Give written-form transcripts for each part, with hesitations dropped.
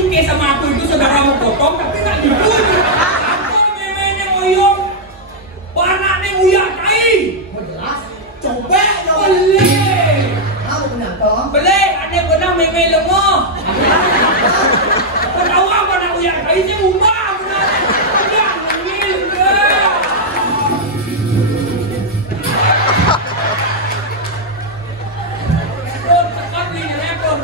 suka sama aku itu saudaramu potong tapi nggak gitu. Aku memangnya ngoyong, anak neng uyak kai. Mau jelas? Coba dong. Boleh. Tahu benar dong. Boleh, ada benang memang lengo. Tahu apa nak uyak kai sih ubah benar. Uyak ngil ke. Pun tekan ni telepon.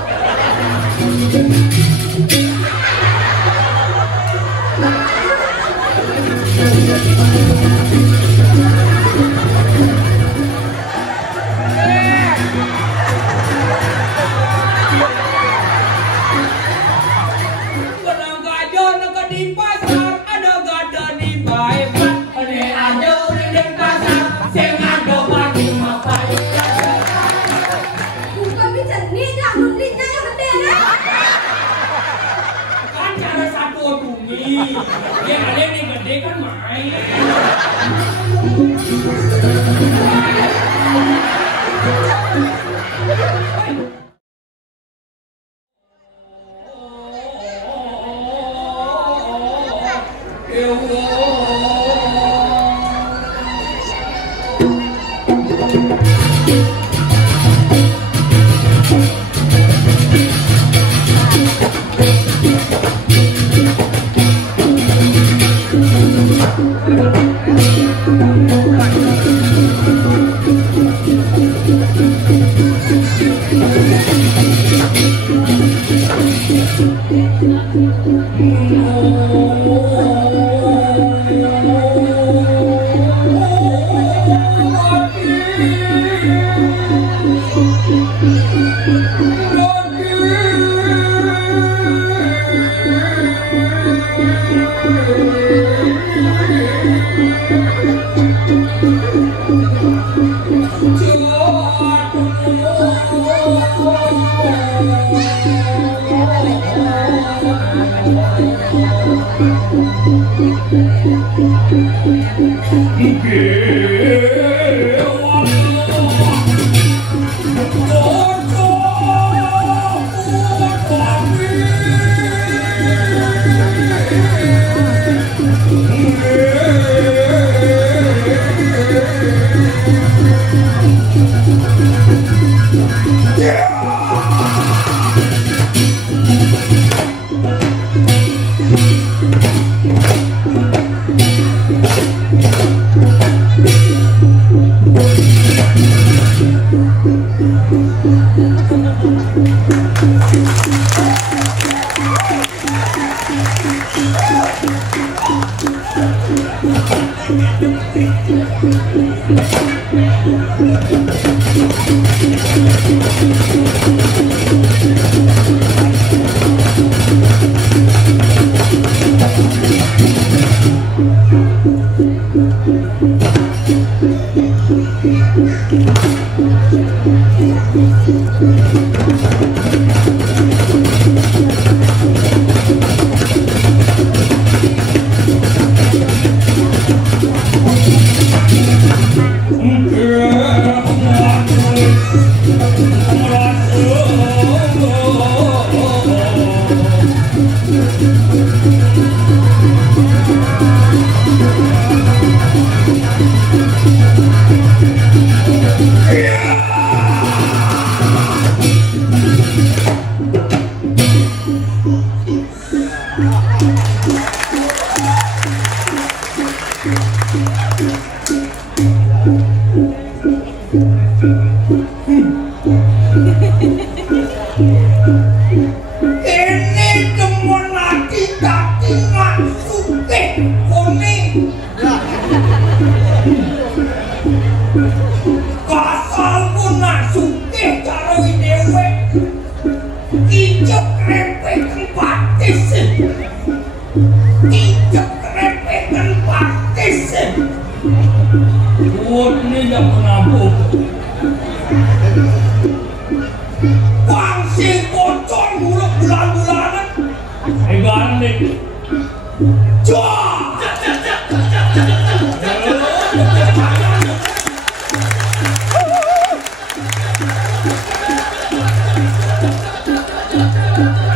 Yang ada yang gede kan main.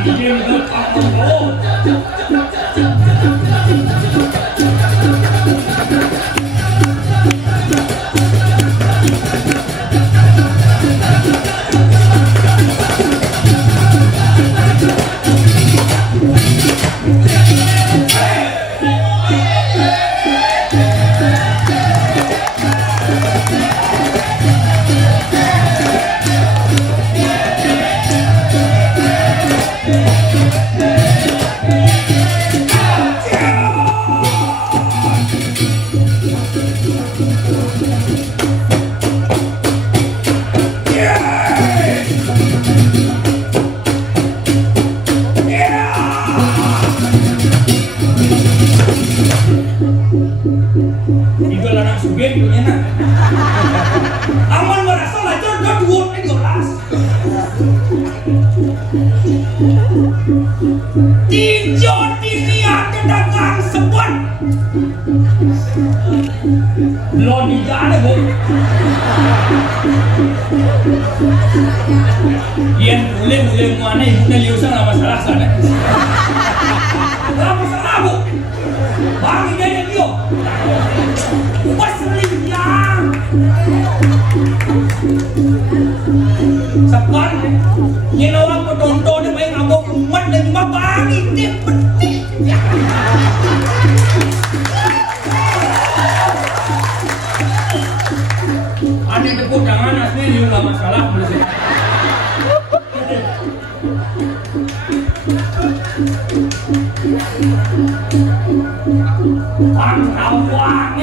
Ini Tinjo diniat kedagang sebuan. Belum dijana bu. Yang boleh mana ibu liusan lah masalah sana. Apa masalah bu? Bang ini aja dia. Pasling yang. Sepan, yang orang penonton ni main ngabok umat dan cuma bang ini penting. Ada tepuk tangan asli dia nggak masalah bersih. Pangkawang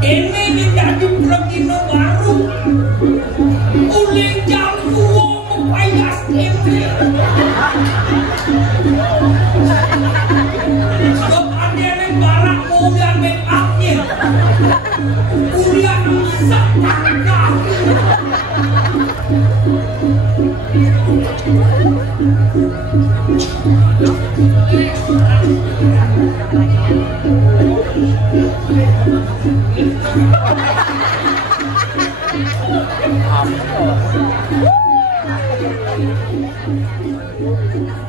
ini menjadi progino baru. Uling jam tua mempayas ini. Sebab ada yang barang mulia make upnya. Mulia bisa tangkap.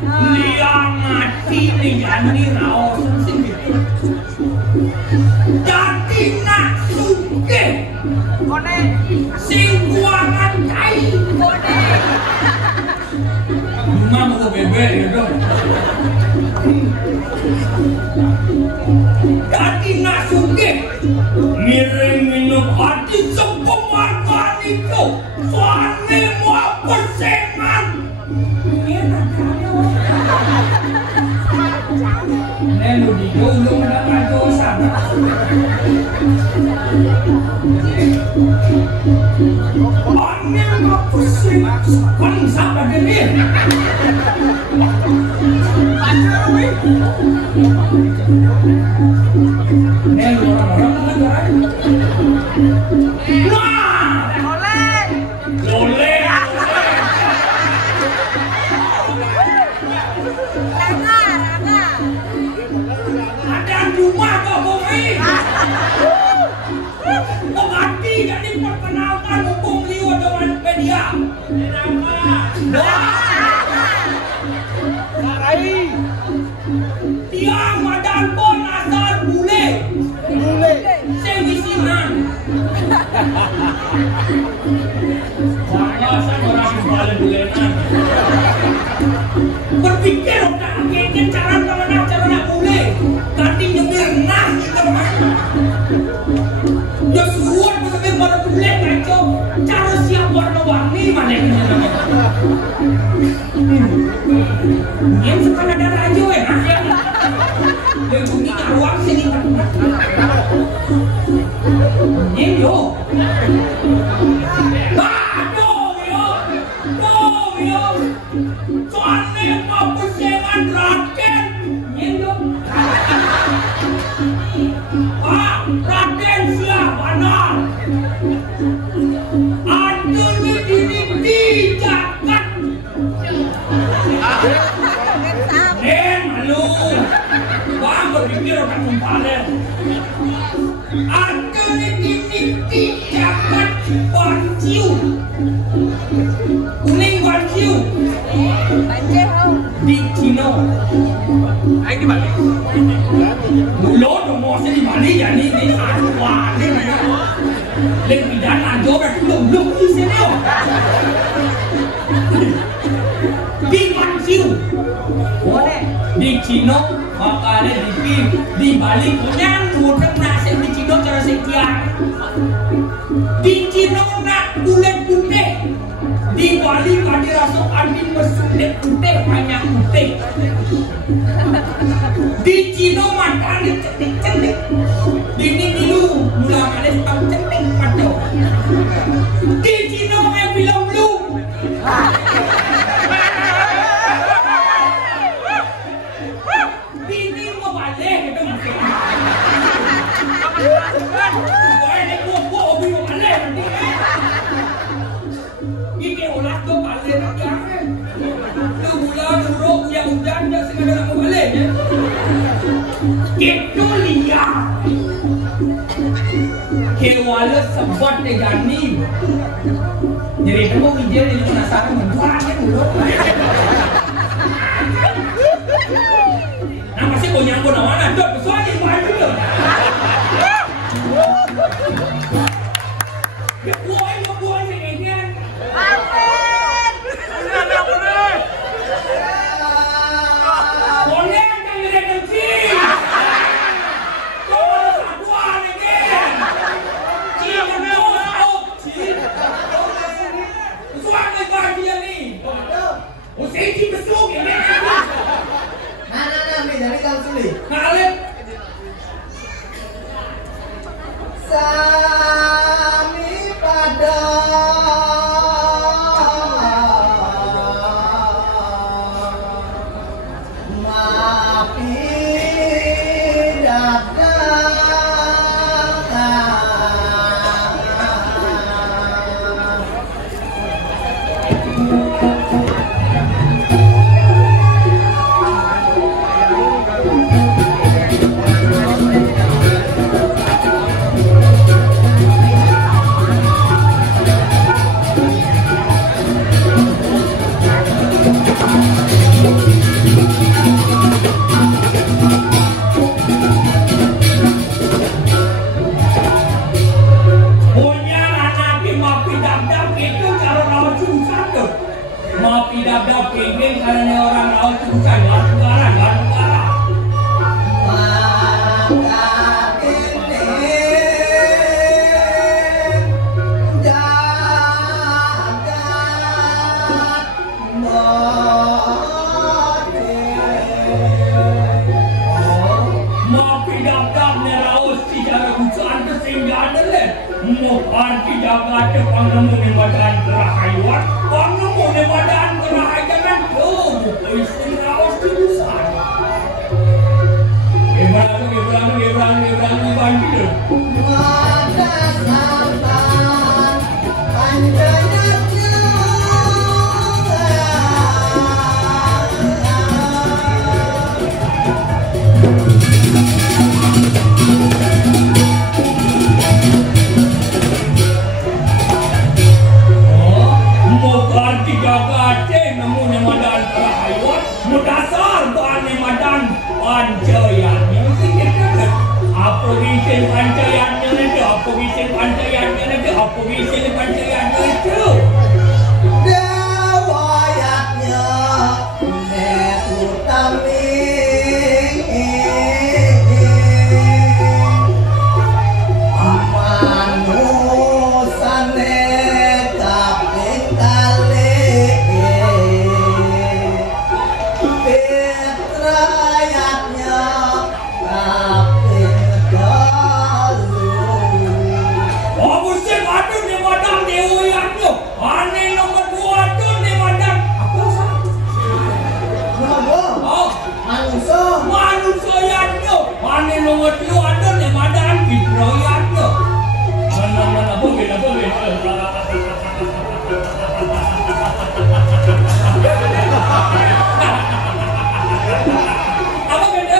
Liang mati ni jadi raos jadi nak suke sing kuangan kai rumah mau beber itu jadi nak suke miring minum hati sepemarkan itu suami mau persengan Nelo di dulu mendapat dosa. Aneh apa sih? Kan siapa dia? Nelo orang-orang negara. Wah, oleh. Rumah kok bumi mengerti jadi perkenalkan hukum liu dengan media tiang madan pun asal bule sing bisinan walasan orang bale bulenan berpikir tak mungkin cara bule ganti nyemir nah gitu mah udah suruh sampai pada bule kacau cara siap warna-warni mana yang yang suka ada rajo ya yang bunyi karuang sini yang yo soalnya mau persengan rakyat Raden siapa ada di jagat halo bang berpikir orang kumpulnya ada di jagat Banciu kuning Banciu di Cino di Bali lo mau di Bali ya nih wah ini lebih dan aja berarti belum di sini di Banciu di Cino makanya di Bali punya udah nasi di Cino cara sekian di Cino nak bulat putih di Bali kadi rasuk andin bersulit putih banyak putih di Cino makan cantik dini dulu mula kali sepang cantik padu di Cino yang bilang belum bini mau balik itu masih boleh naik buah-buah obi mau balik ini olah tuh balik Gitu liar. Kewala sempat negani. Jadi kamu hijau ini penasaran menjualnya dulu. Nah masih punya aku mana? Tuh soalnya baju loh. Buat segini. Amin. Boleh kan dia kecil. Usai besok ini. Nah, dari tahun sini. Ngalir. Sami pada mapi datang. Dap pengen karena orang laut bukan negara. Mau arti jaga depan nemu badan kerahayuan, nemu badan kerahayuan tuh, istirahat susah. Gebrang banjir. Ada sampan panjangnya. Mudasar bahan madan pancayannya apa vision pancayannya itu Dewayatnya utami manusane kaping kali Petrayatnya kaping galu. Oh buset aduh ni madam dewayatnya aneh nomor 2 aduh ni madam apa sah oh manusianya aneh nomor 2 aduh ni madam Petrayatnya mana boleh apa benda?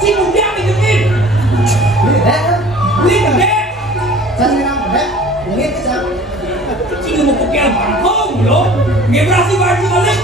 Cikgu dia bikin. Beli gede. Cikgu mau pakai bangkong loh. Ngebrasi baju balik.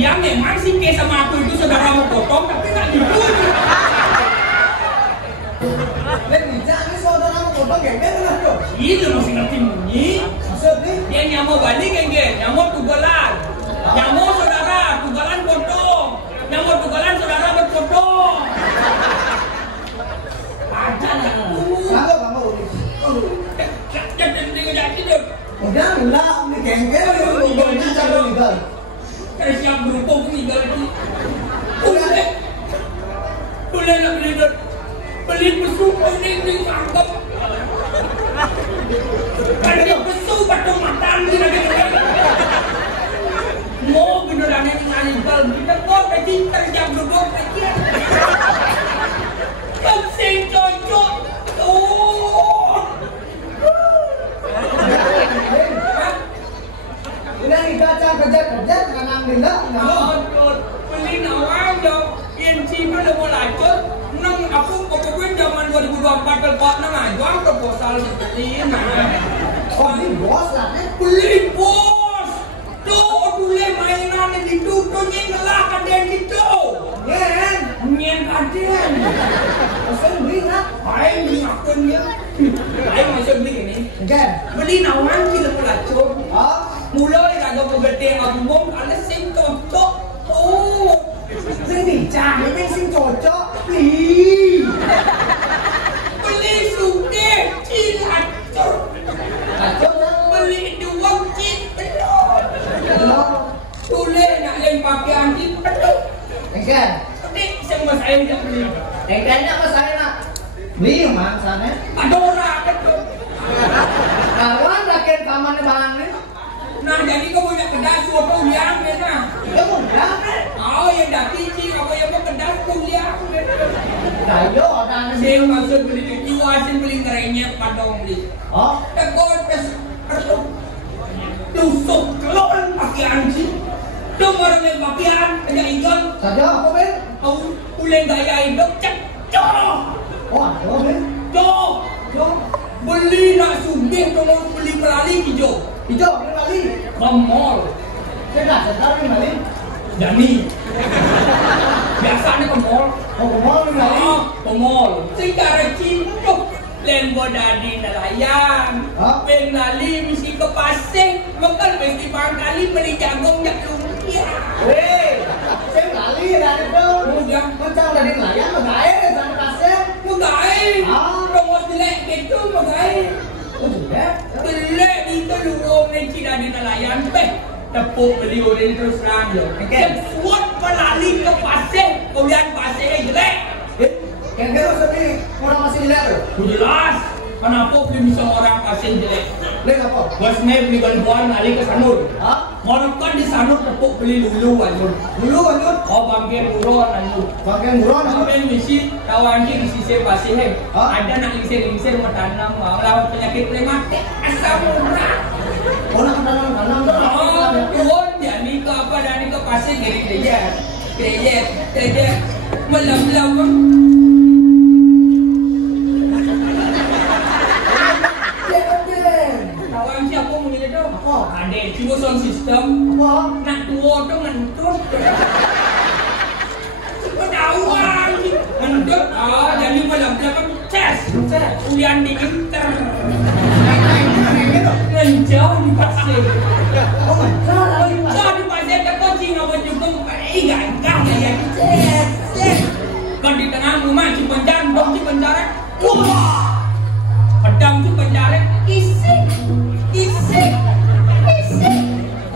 Iya memang sih kayak sama aku itu saudara mau potong tapi nggak gitu. Dan bisa ini saudara mau potong genggen lah bro. Itu masih ngerti bunyi. Maksudnya? Dia nyamuk balik genggen, nyamuk tugalan, nyamuk saudara tugalan potong, nyamuk tugalan saudara berpotong. Ada nggak? Kamu. Jadi deh. Udah bilang ini genggen, ini cara legal. Saya siap berhubung tinggal di boleh nak beli besuk ini mantap beli besuk patung matan di lagi mau beneran ini ngalibal kita kok tadi terjam berhubung aja konsing cocok ini kita kerja karena ambillah beli nawang dong inci mana mau lanjut neng aku pokoknya zaman 2024 kelpot neng aja proposal seperti ini oh ini bos lah beli bos tuh boleh mainan di tutunya ngelah kalian gitu nyen kalian saya beli nak ayo beli makan ya ayo masuk beli ini beli nawang kita mau lanjut mulai ada pekerjaan aku mau ada sing cocok sing dicah ini sing cocok beli suge cilacur beli dua cil belum boleh nak lain pakaian cil penuh ini sama saya tidak beli engkanya apa saya nak beli yang mana sana adora betul kawan rakyat kamarnya barangnya. Nah jadi kau punya kedai soto liang ni nah. Kamu liang? Oh yang dah tinggi, kau yang mau kedai pun liang. Kayo orang ni. Saya masuk beli tu, asin beli kerennya padong beli. Oh? Tekor pesuk, tusuk kelon pakaian sih. Dong orang yang pakaian, ada ikan. Saja apa ben? Kau boleh gaya hidup cocok. Oh, ada ben? Cocok. Beli nak sumbing, tolong beli pelali hijau. Hijau, beli kali. Kemol. Saya tak sedar beli kali. Dani. Biasanya kemol. Oh, kemol beli kali. Kemol. Secara cinta. Len bodadi nelayan. Bengali misi ke pasir. Makan mesti kali beli jagung jak lumpia. Weh, saya kali dari itu. Udah. Macam dari nelayan, mengair dari pasir. Mengair. Rongos jelek gitu mengair. Oh, sudah. Jelek itu lurung ni cina di nelayan. Tepuk beli orang terus terang je. Suat pelali ke pasir. Kau lihat pasir jelek. Yang kira seperti orang masih jelek tu? Jelas. Kenapa beli bisa orang pasir jelek? Jelek apa? Bosnya beli bantuan lari ke Sanur. Orang kan di Sanur tepuk beli lulu anjur. Dulu anjur? Oh bangkir buron anjur. Bangkir buron anjur? Sampai misi kawan di sisi pasir. Ada nak lingsir tanam. Lawan penyakit boleh mati. Asam murah. Oh nak tanam tu? Tuan jadi ke apa dari ke pasir gereja. Melam-lam. Kawan siapa mungkin itu? Apa? Ada cuma sound system. Apa? Nak tua tu ngentut. Ketahuan ngentut. Ah, jadi malam belakang ces. Ulian di inter. Ngencau di pasir. Oh, ngencau lagi. Ngencau di pasir ke kucing apa juga. Gantang ya. Ces. Kan di tengah rumah Cipencar, dom Cipencar. Wah. Pedang Cipencar. Isik.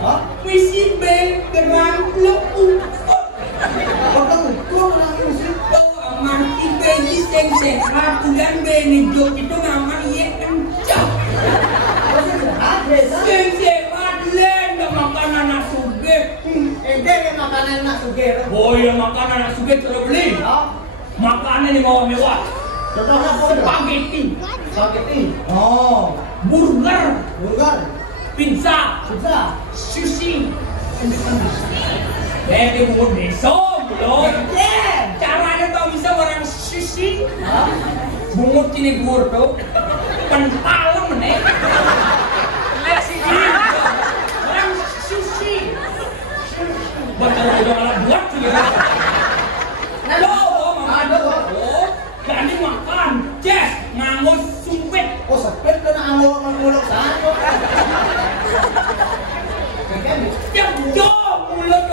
Hah? Misi B gerak lepuk. Kau tahu lagi mesti. Mati B ni sehat. Ulan B ni jok itu ngaman ye kencang. Kau sehat desa. Sehat len dah makan anak suge. Ente yang makanan nak suge. Oh ya makan anak suge terus beli. Makanan ni mewah-mewah. Contohnya apa? Spaghetti. Spaghetti. Oh, Burger. Pizza. Sushi. Dia buat besok belum. Caranya kau bisa orang sushi. Bungut kini gur tu. Pentalem ni. Orang sushi. Betul udah malah buat juga. Halo, oh, jadi makan. Yes, nganggur sumpit. Oh, sepet kena anggur sana. Yang jauh mulut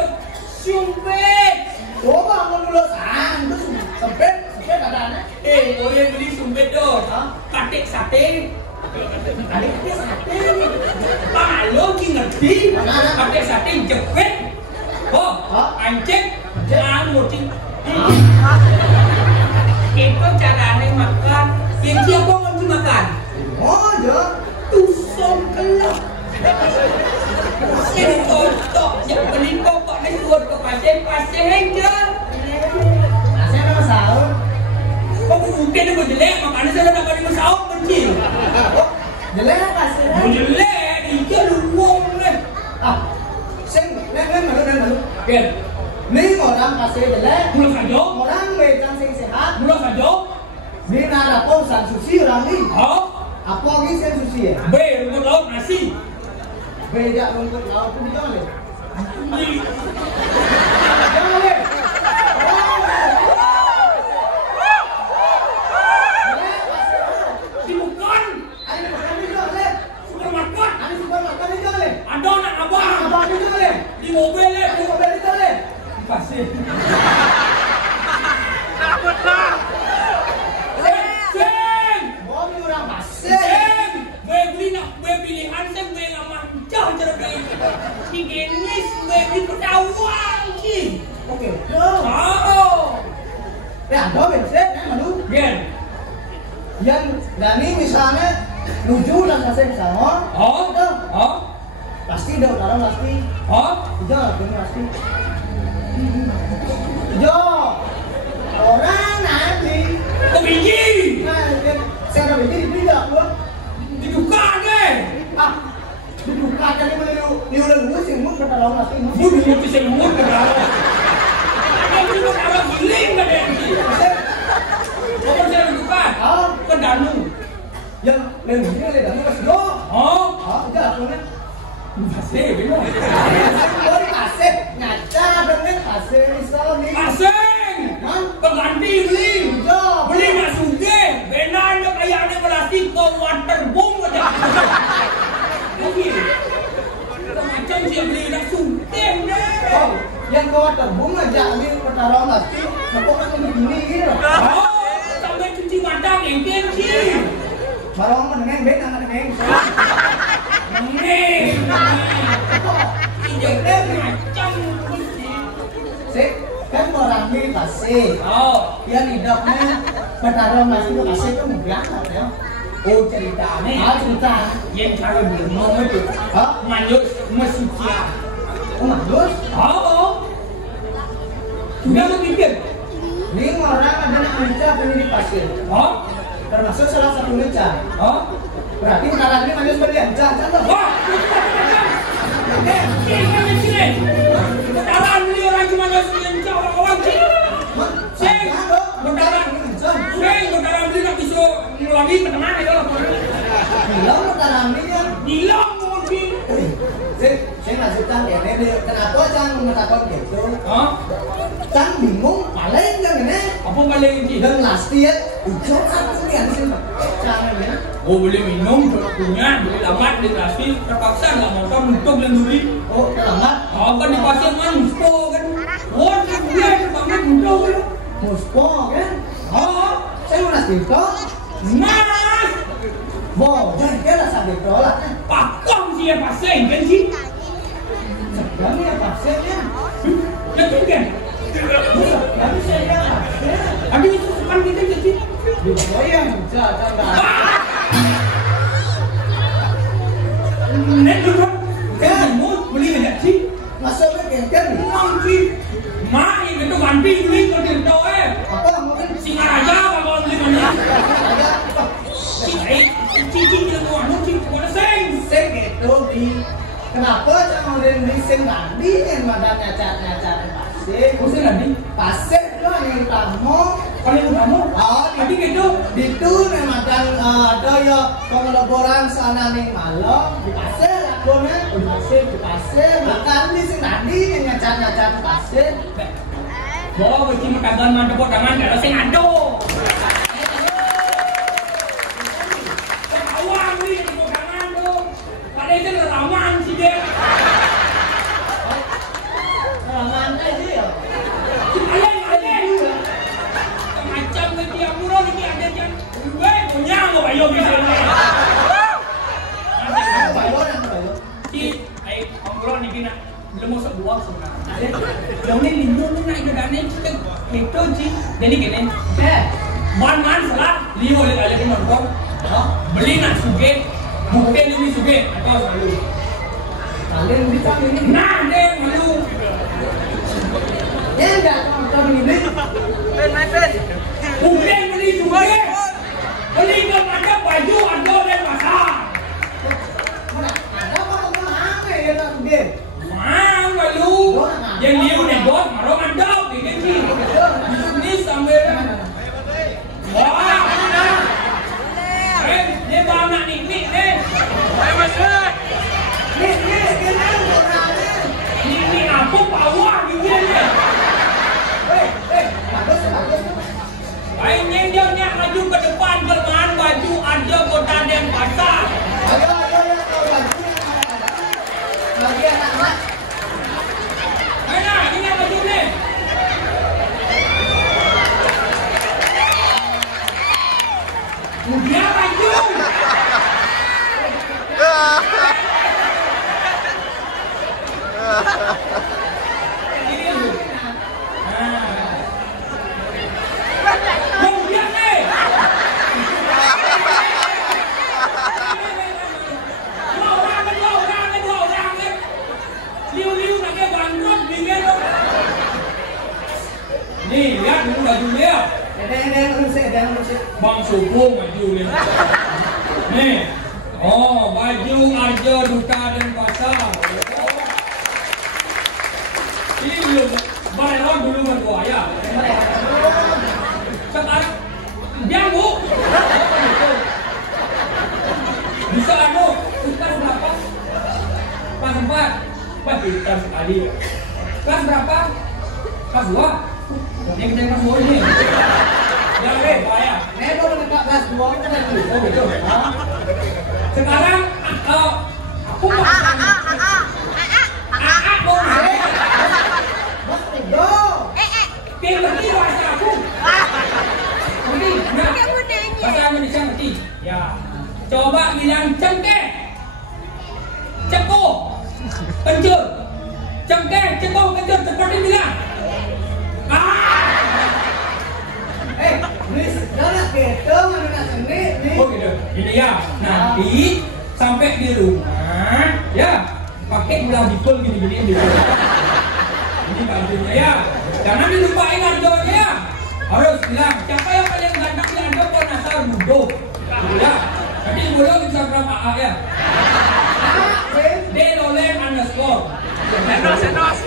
sumpit. Oh, anggur sana. Itu sepet ada. Boleh beli sumpit tu. Katik sate. Katik sate. Kalau ki ngerti. Katik sate jepit. Oh, anjing. Nganggur cing. Itu caranya makan. Yang siapa ngerti makan? Oh, ya. Tusuk kelak. Yang totok, yang beli pokok ni suat ke pasir je. Saya nama sahur. Kau mungkin aku jelek, makanya saya nak bagi masalah kecil. Jelek pasir. Jelek, dia luang ni. Malu. Kan? Ni orang pasir jelek. Mula saja. Orang wedan sing sehat. Mula saja. Ni nada pun san sushi orang ni. Apa lagi sen sushi ya? B, rumput laut nasi. Beda rumput laut tu jangan le. Ni. Jangan le. Bukan. Ada makan ni jangan le. Supermarket. Ada supermarket ni jangan le. Ada nak abang. Abang ni jangan le. Di mobil le. Di mobil ni jangan le. Di pasir. Higienis, beli pedawai ki. Okey. Oh. Ya, dah betul kan malu. Gen. Yang Dani misalnya nuju dan kasih sama. Pasti dah orang pasti. Jangan kena pasti. Jo. Orang nanti. Biji. Saya dah biji di dah pun. Dibuka ke? Dibuka jadi ni udah luas sih mun kata orang pasti. Mun bisa mun kata. Ada juga orang giling kan ni. Apa saya dibuka? Ke danu. Yang lembutnya le danu masih do. Dah punya. Pasir benar. Boleh pasir. Ngaca dengan pasir Islam ni. Asing. Pengganti beli. Beli nak suge. Benar dia kayak ada plastik ke waterboom aja. Lagi. Macam dia beli nak suge deh. Yang ke waterboom aja ni pertaruhan plastik. Kenapa kan begini gitu? Sampai cuci mata ngengken sih. Barang menengeng ben anak nengeng. Nengeng. Ini macam sih kan orang ni pasir. Yang hidupnya pertaruhan plastik tu pasir tu mudah ya. Oh ceritanya. Cerita. Yang cara berenang itu. Manjus mesucia. Manjus? Sudah begitu. Ni orang ada nak mencah di pasir. Termasuk salah satu mencah. Berarti sekarang ini manjus berlianca. Wah. Ini mencah. Sekarang ni orang cuma mencah orang-orang sih. Seng. Bentar beli nak bisa lagi ke mana itu lah. Hilang pertaruhan ni kan? Hilang mungkin. Saya masih Cang ini kenapa Cang mengatakan gitu? Hah? Cang bingung paling kan ini? Apa paling sih? Dan lastir, udah satu nih yang sini. Cang ini. Oh boleh minum, punya, boleh lambat, boleh plastik, terpaksa nggak motor nutup dan duri. Oh lambat? Oh kan di pasar mana muspo kan? Oh dia terpaksa nutup kan? Muspo kan? Oh, Saya mau nasi itu. mas, Wow, jangan dia lah sampai tolak. pakong dia pasar kan sih? Sebenarnya ya pasirnya. Betul kan? Tapi saya ya pasir. Aduh itu sepan kita jadi. Digoyang, Cang. Nek dulu, kan mau beli nggak sih? Masuknya kengker nih. Mangki, mak ini tuh ganti beli kerja tau Apa mungkin Singaraja kalau beli mana? ada Cici dia mau anu cici mana seng? sing itu di kenapa Cang udah di sing tadi yang badan nyacat pasir. Kursi nanti. Pasir itu yang utama. Paling utama. Oh, Tadi gitu. di itu nih makan ada ya pengelaboran sana nih malam di pasir lakunya di pasir makan di sing tadi yang nyacat pasir. Bawa beci makanan mana tepuk tangan kalau sing ado. Awang ni tepuk tangan tu. Pada itu rawan sih dia. Mantai dia ya. Ada. Macam ni dia murah ni ada yang. Weh, punya apa bayo bisa ni. Bayon. Si, orang ni kena belum masuk buang sebenarnya. Yang ni lindung ni nak ada dana kita itu sih. Jadi gini. Man salah liu oleh kalian ni nonton. Beli nak suge, bukan demi suge atau malu. Kalian bisa ini. Nah, deh malu. Ya enggak nonton ini. Bukan beli suge. Beli kepada baju ando dan pasar. Ada apa aneh ya nanti. Mau malu. Yang liu ni bot marong ando bikin sih. Ini sambil. Wah. Dia bawa nak ni. Ni apa bawa dia ni? Baik dia maju ke depan bermain baju ada kota dan pasar. Mana ini baju ni? Dia baju. Ini dulu. Mau dia ni? Dua orang ni. Liu nak ke bangkrut dengan tu. Ni lihat dulu baju dia. Bang Supo maju ni. Nih. Oh, baju Arjo Duta dan Pasar. Ini belum Bareron dulu berdua ya. Sekarang dia bu. Bisa anu, sekarang berapa? Kelas 4. Pas kita sekali. Kelas berapa? Kelas 2. Yang kita kelas 2 ini. Yang berapa ya? Kelas 2 kita dulu. Oh betul. Sekarang aku ngerti bahasa aku. Bahasa Indonesia ngerti. Ya. Coba bilang cengkeh, ceko, kencur, cengkeh, ceko, kencur. Seperti bilang. Oh gitu. Ini ya. Nanti sampai di rumah, ya pakai belah dipel gini-gini dulu. Ini bajunya ya. Jangan dilupain ardonya ya. Harus bilang siapa yang paling ganteng di ardo kok nasar budo. Ya. Nanti budo Instagram AA ya. Delolen_. Senos.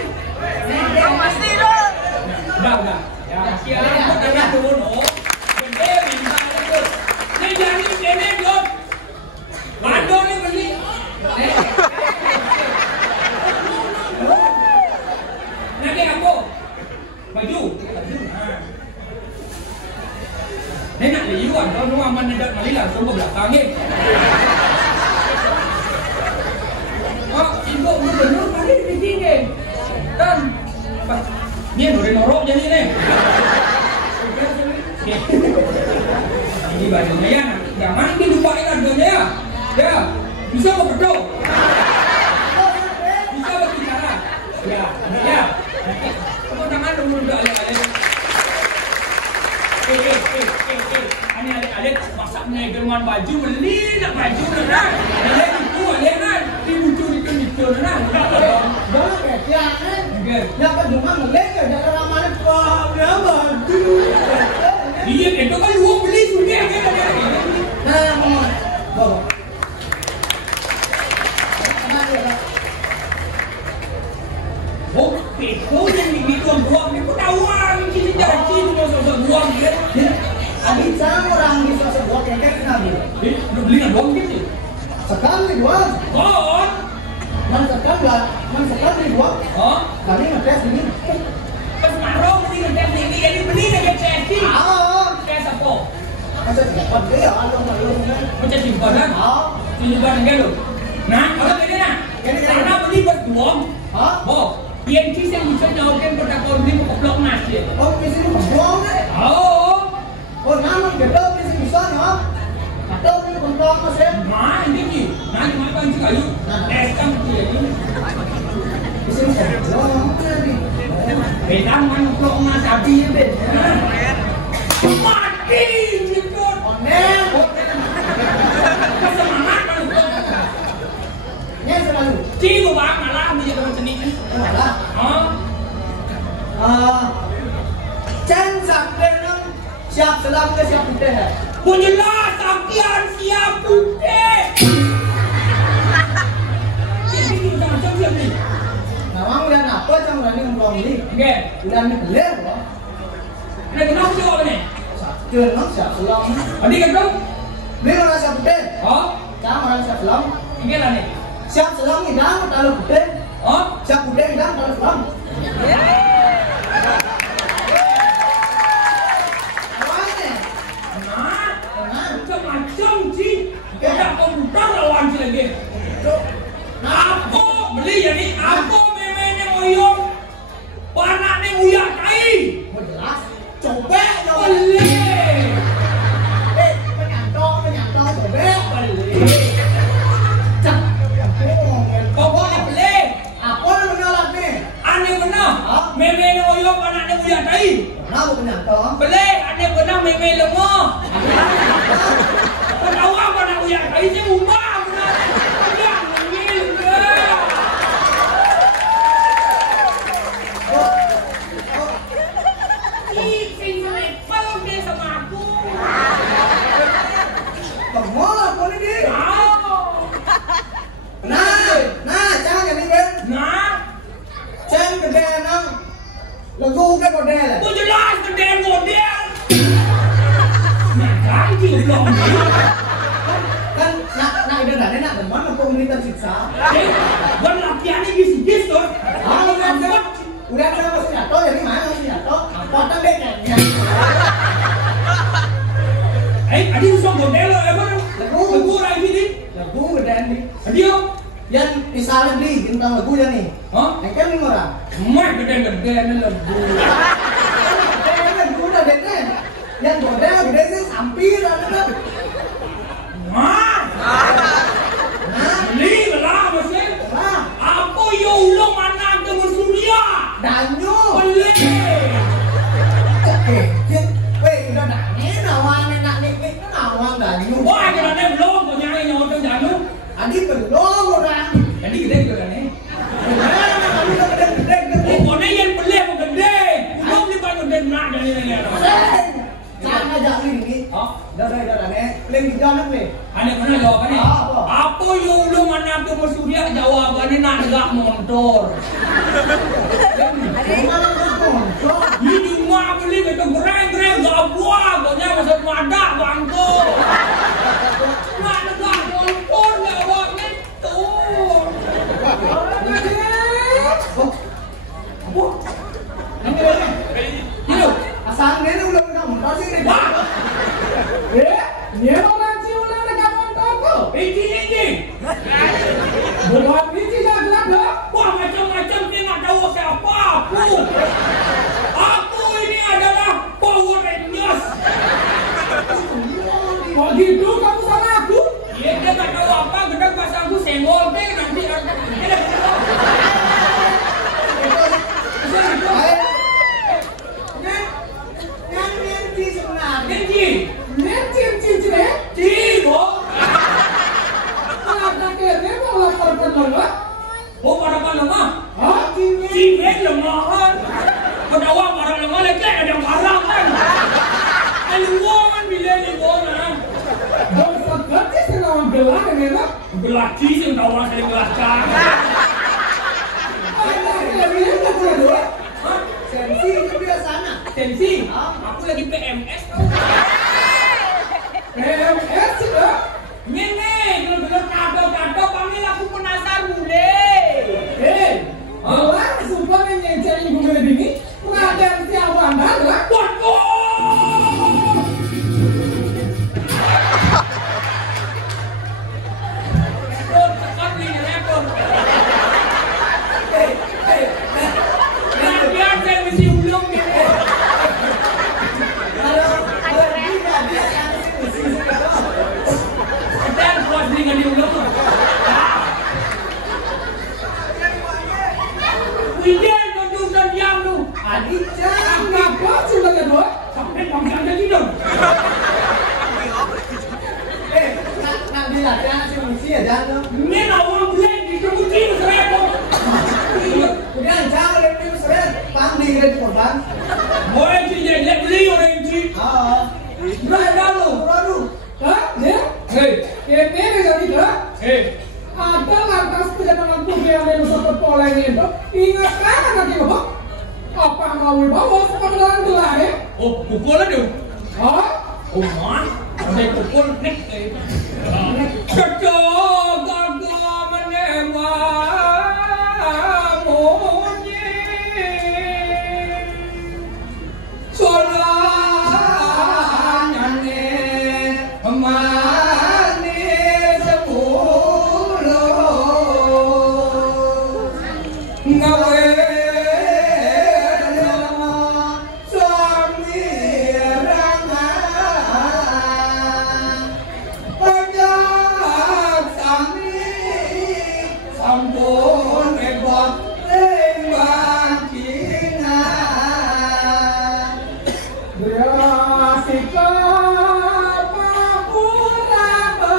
Udah. Ya, sekian aku tanya dulu. Gede minta itu. Ini jadi gede belum? Bando nih beli. semua mendadak mali langsung ke belakangnya. Oh, ibu gubernur tadi di sini. Dan ini udah norok jadi nih. Ini bajunya ya, jangan dilupain harganya ya. Ya, bisa kok berdua. Bisa berbicara. Ya, ya. Tepuk tangan dulu udah alik-alik. Ini alik-alik masak menegerman baju beli nak baju nak. Dia ibu kan, dibujuk itu nak. Jangan kayak kan. Yang kedua melek ya jangan ramalan baju. Iya, itu kan uang beli sudah kan. Nah, bawa. Oh, itu yang dibilang buang itu tawar kita jadi sosok buang dia. Abi jangan orang di sosok buang yang kayak nabi. Lu beli nggak buang gitu? Sekali buang. Oh, Man sekali buang. oh, Kali ngetes ini. pas marah beli ngetes ini jadi beli aja ceci. Kayak siapa? Masa dapat dia atau belum? Macam simpanan? Simpanan kan lu? Nah, kalau beda nah, karena beli buat buang. Oh, yang kisah yang bisa jawabkan pada kau beli mau keblok nasi. Oh, kisi lu buang deh. Oh, nama kita kisi bisa nggak? Atau ini kontrak mas ya? Nah, ini ni, nah cuma apa yang kayu? Esam dia ni. Kisi lu buang tadi. Bedang mana keblok nasi api ya bed. Mati cikut. Onen. Semangat kalau kau. Nya selalu. Cikgu bang malah dia macam ni. Malah. Chen sampai nang siap selam ke siap putih. Punyalah sakian siap putih. Jadi kita macam siap ni. Nawang udah apa cang berani ngomong ni? Okay. Udah ni boleh loh. Ada kenapa jawab ni? Satu nang siap selam. Adik kan tu? Beli orang siap putih. Oh, Cang orang siap selam. ini lah ni. Siap selam ni dah kalau putih. Oh, Siap putih dah kalau selam. macam-macam sih. Kita komputer lawan si lagi. Apa beli jadi apa memangnya moyong? Panak ni uyak kai. Jelas. Coba lawan. Boleh. Menyantong coba. Boleh. Cak. Pokoknya boleh. Apa yang menolak ni? Ane benar. Memangnya moyong panak ni uyak kai. Kenapa menyantong? Boleh. Ane benar memang lemah. Tahu apa nak uyak kai je ubah benar. Uyak ngil ke. Sing level dia sama aku. Tengok apa ni dia? Nah, jangan jadi ben. Nah, Cang gede nang. Lagu ke model. aku jelas gede model. Nah, ganti belum. Kan nak ide dah nak depan komunitas siksa. Buat latihan ni bisik tu. Udah saya masuk nyato jadi mana masuk nyato? Potong deh kayaknya. Adi usah model lah, apa? Lagu lagi ni. Lagu gede ni. Adio. Yang misalnya beli bintang lagu ya nih. Hah? Yang kan ni orang. Mak gede-gede ni lagu. Lagu udah gede. Yang gede sih hampir ada kan. Mak. Beli lah masih. Wah, Apa yang ulang mana ke Surya? danyo. Boleh. Weh, udah danyo nawang nak nikik nawang danyo. Wah, kalau ni belum kau nyari nyawa tu jangan. Adik belum orang. Jadi gede juga ni. Gede. Pokoknya yang beli apa gede. Belum di bangun dan nak jadi ni. Jangan ajak ni. Hah? Dah nih. Link di dalam ni. Ane mana jawapannya? Apa? Apa yang ulang mana ke Surya jawapannya nak gak motor. Mana kontrol? Di rumah beli itu gereng-gereng gak buah, banyak masuk madak bangku. Nak gak motor gak awaknya tu. Apa? Ini asal ni ulang motor sih. Wah, Eh? Oh, para lemah. Oh, Cimeng lemah kan. Penawar para lemah lagi ada yang karang kan. Aluang kan bila ni bona. dosa kerja senang gelar ni lah. Belaki sih penawar sering gelacang. Sensi itu dia sana. Sensi. Aku lagi PMS. PMS sudah. Nenek, benar-benar kado-kado panggil aku penasar bule. Orang suka menyencer ibu ini. Pengadaan siapa anda lah? Waduh. Repot, cepat nih repot. Biar saya mesti ulung nih. Kalau dia yang mesti sekarang. Dan buat dengan diulung. Wijen tunjukkan diam lu. Adik jangan apa sudah kedua. Sampai bangsa jadi dong. Nak dilatih si mesti ya jangan. Ini orang bulan distribusi repot. Udah jangan lebih seret. Pandi kita korban. Boleh sih jadi beli orang ini. Berada lu. Hah? Ya? Ini jadi dah. Ada lantas tidak mengaku yang ada satu poleng itu. Ingatkan nanti bapak. Apa mau bawa sepenggalan gelar ya? Oh, pukul aja. Hah? Oh, man. Ada pukul nek. Kacau gagal menemah monye. Solanya ne manis sepuluh. Ngawe ampun hebat lembang Cina Berasika papuraba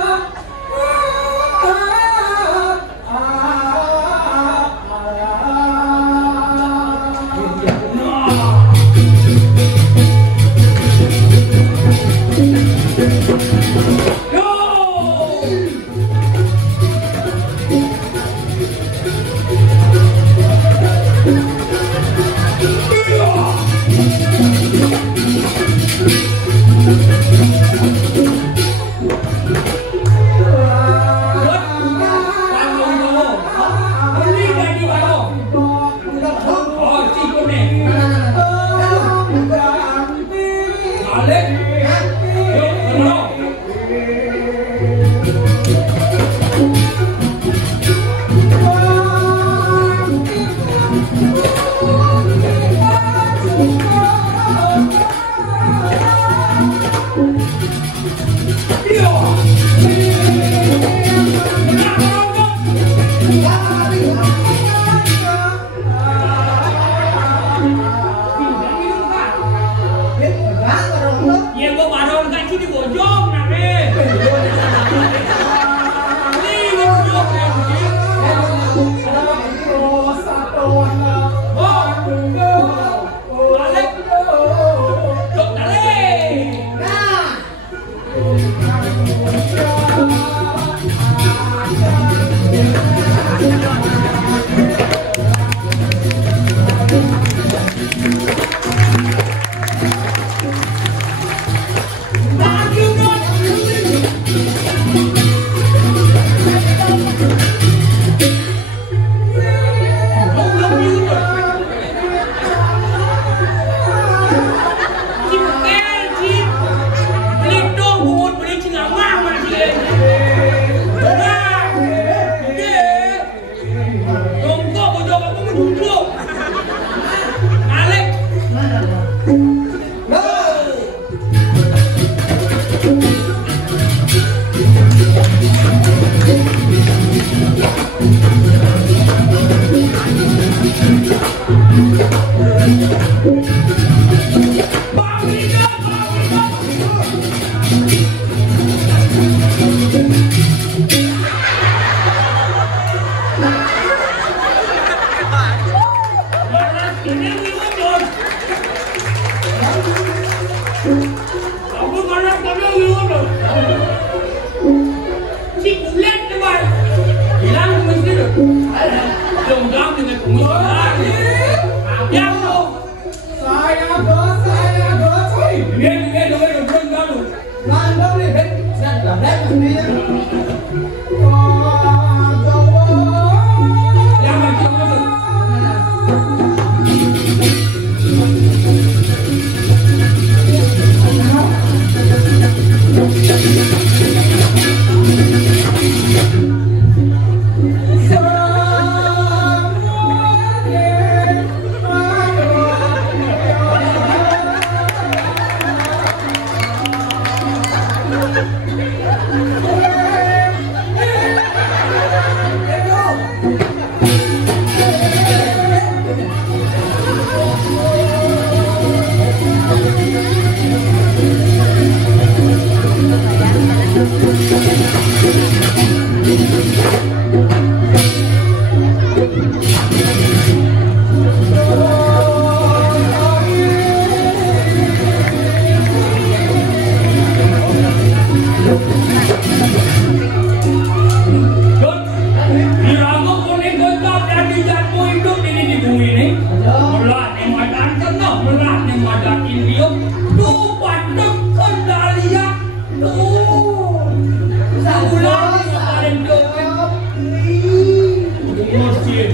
dia.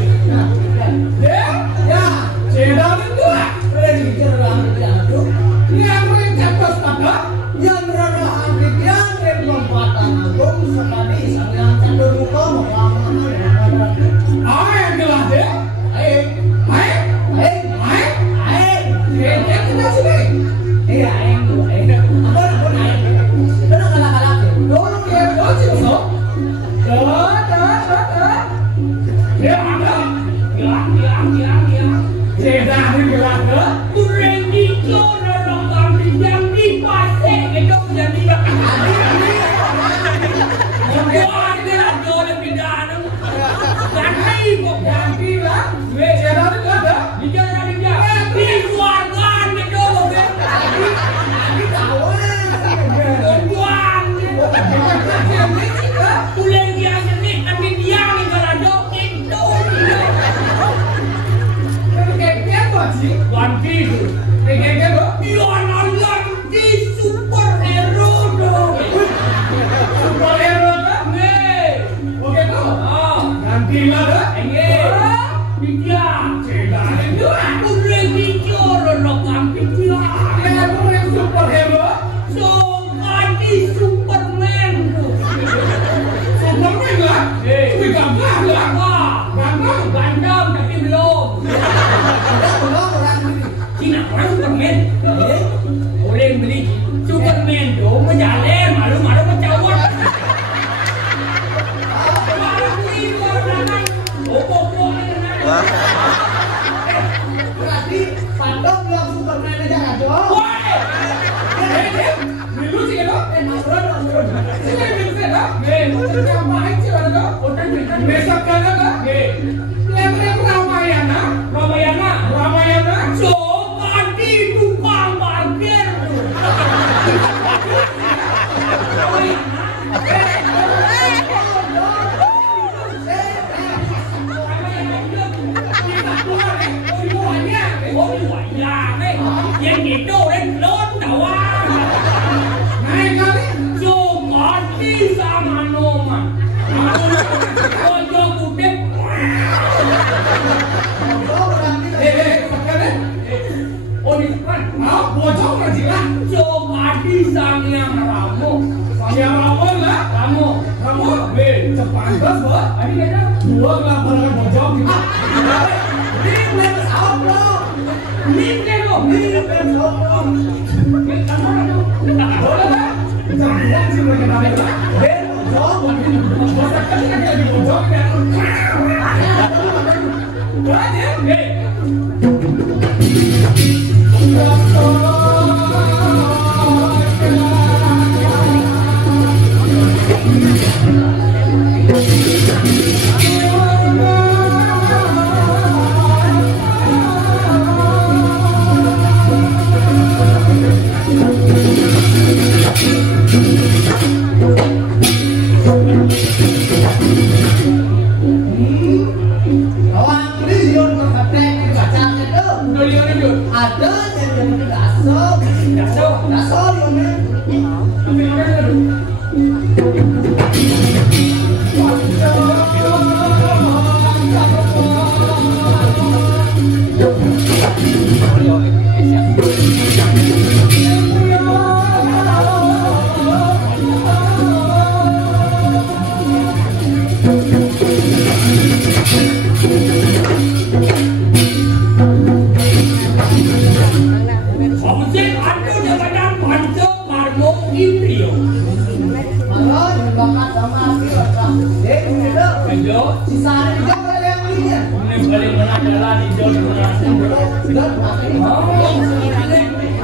Ya, cedar itu lah. Yang ringkas pada yang berada ambibian dan lompatan agung sekali sang cenderung muka yang gelas ya. Ayo. Kita sini. Iya, apa pun ayo. Tenang kalak-kalak. Dulu dia bocil so. Dia ada. Cedar di gelas ke. Kurang dicor orang kambing yang dipasek itu jadi Jangan dia jual pindahan. Ganti kok Ganti lah. Cedar itu ada. dia. Di keluarga itu kan. Buang. Pulang dia sini ambil dia ni kalau dok itu. One Piece. Yang ayam di superhero dong. Superhero kan? Oke tuh. Ganti lah dah. Dia Cedar itu. udah dicor orang kambing dia. Dia yang superhero. So ganti Superman tu. Superman lah. Wih gampang lah. Gampang. Gandam tapi belum. Cina orang Superman. Boleh beli Superman tu menjalan malu-malu mencawat. Malu beli orang oh Berarti pandang bilang Superman aja nggak jauh. Woi. Dulu sih kan? Mas Bro. Sini bisa dah. Ngapain sih ada tuh? Besok kan ada? Yang Ramayana. Ramayana. So ganti tukang parkir tu. Oh, wajah ni. Yang itu lon tawar. Naik kali. So ganti sama Noma. Ojo kutip. Sekarang. Oh di depan. Bocor kan sih lah. So ganti sama yang Ramo. Yang Ramon lah. Ramon. Sepantas boh. Adi kata. Dua kelapa dengan bocor gitu. Ini bener sahur bro. Lim kero. Ini bener sahur bro. Boleh lah. Jangan sih mereka tarik lah. Bener sahur. Masa kan lagi bocor kan. Aja. Ada yang jadi dasar Omset ada jabatan Pancok Marmo Imprio. Malah dibakar sama api orang. Itu Kejo. sisanya juga boleh yang lainnya. Ini paling mana adalah di John Sudah pasti.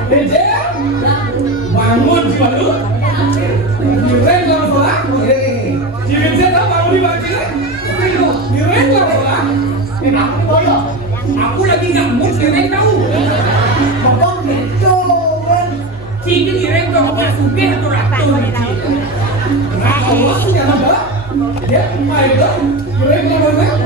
DJ bangun si baru. Direng kalau sholat. Jirin saya tahu bangun di baju. Direng kalau sholat. Kenapa boyo? Aku lagi ngambuk direng tahu. Bokong gitu kan. Cini direng kalau nggak suka atau ratus ni. Kalau sudah ada, ya, ayo. Direng kalau sholat.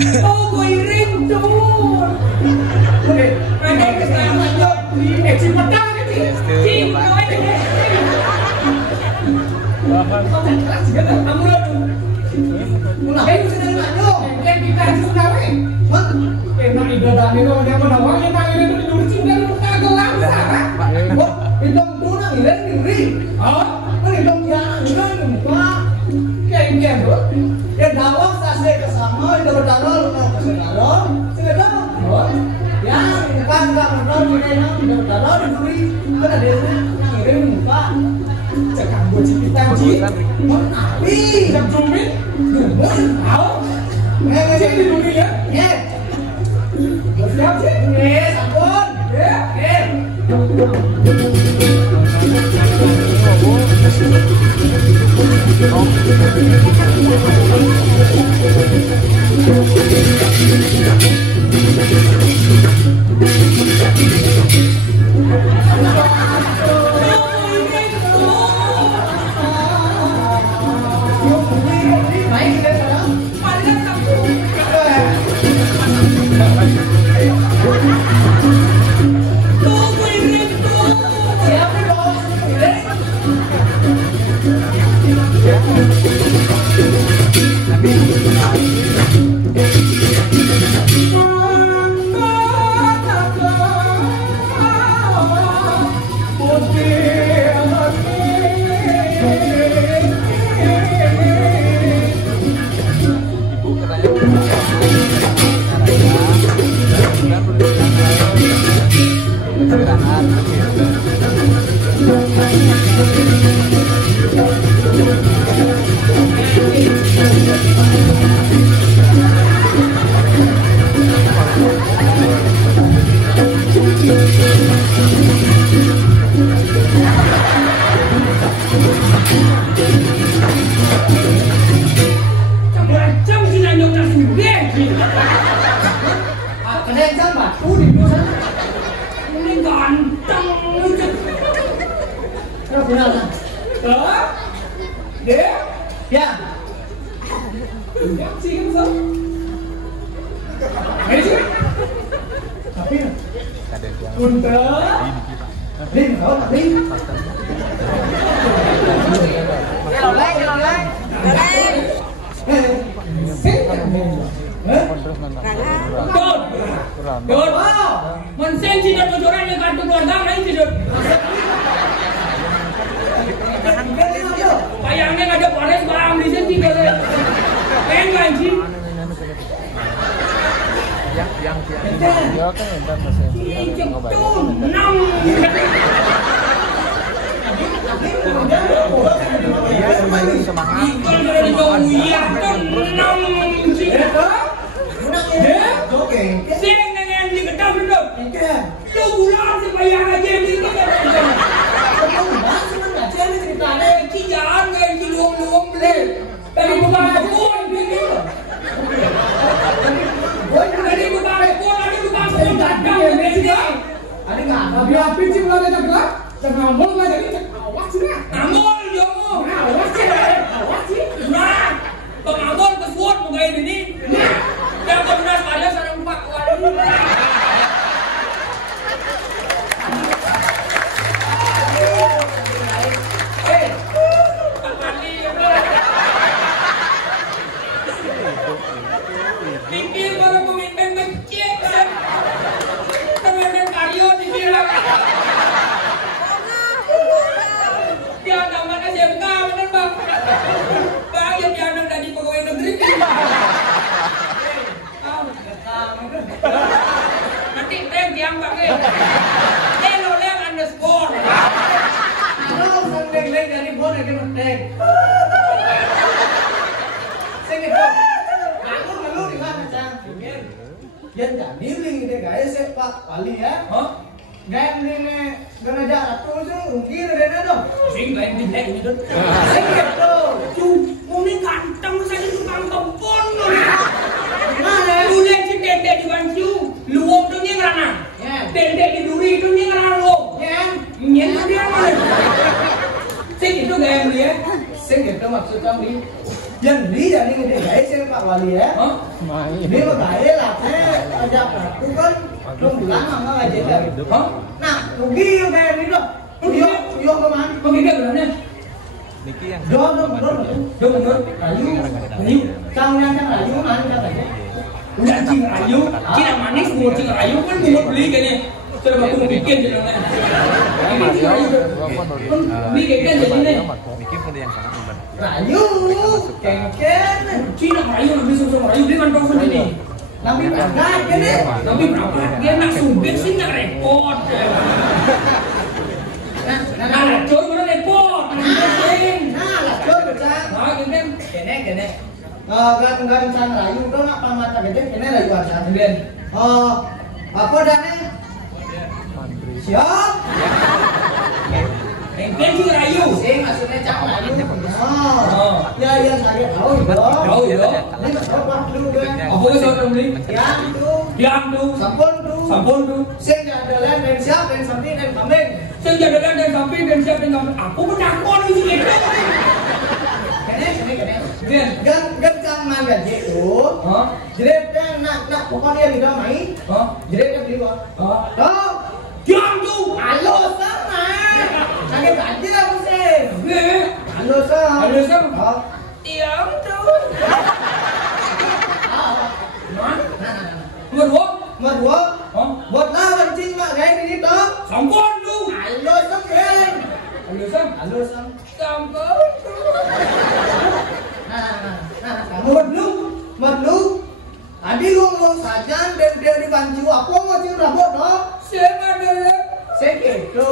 Oh, gue rindu. Oke, ada kesalahan lanjut. Cipetan ini. Cim, kau ini. Kau tak kelas juga tak? Kamu lalu. Mulai itu sedang lanjut. Yang kita itu sudah ring. Enak ide dah ni kalau dia menawang yang panggil itu tidur cinta lu kagak langsung. Oh, hitung tunang ini diri. Oh, hitung yang ini muka. Kayak tuh. Ya dawang sase kesama itu berdarah lu mau kesenarong. Sekedar. Oh, ya kan enggak pernah mengenang itu berdarah duri. Kan ada yang ngirim muka. Cekang gue cipitan ji. Mau api. Jam cumin. Dumun. Tahu. Cek di duri ya. Ya. Siap sih? Yes, ampun. Ya. Pak Wali ya. Ini makanya lah saya ajak aku kan belum bilang sama ngajarin. Nah, rugi kayak ini loh. Yo kemana? Pemikir berapa? Mundur. Rayu. Yang rayu mana katanya? Udah cing rayu, cing yang manis bunga cing rayu kan bunga beli kayaknya. Coba aku bikin jadinya. Ini cing rayu. Beli kayaknya jadinya. Rayu, kengken. Cing yang rayu nabi susung rayu beli kantong sendiri. Nabi berapa kene? Nabi berapa? Dia nak sumbek sih nggak repot. Nah, lacur mana repot? Nah, lacur becak. Nah, kene. Gan san rayu dong apa mata gede kene rayu aja. Kemudian, Apa dane? Siap. kengken cing rayu. Sing maksudnya cak rayu. Ya saya tahu itu. Tahu ya? Ini apa dulu kan? Apa yang saya beli? Yang tuh. Sampun tuh. Tuh. Sing jadalan dan siap dan samping dan kambing. Saya jadalan dan samping dan siap dan kambing. Aku penakon di sini. Kene. Gan man gaji tuh. Jelek kan nak pokoknya di dalam main. Jelek kan beli gua. Diam tuh. Halo sama. Lagi gaji lah musim. Halo sama. Diam tuh. Kedua, buat lawan cing mak kayak ini toh. Sampun tuh. Halo sama. Halo sama. Sampun tuh. Merlu. Tadi ngomong saja dan dia dibantu aku mau cing rabot toh. Saya dulu. Saya gitu.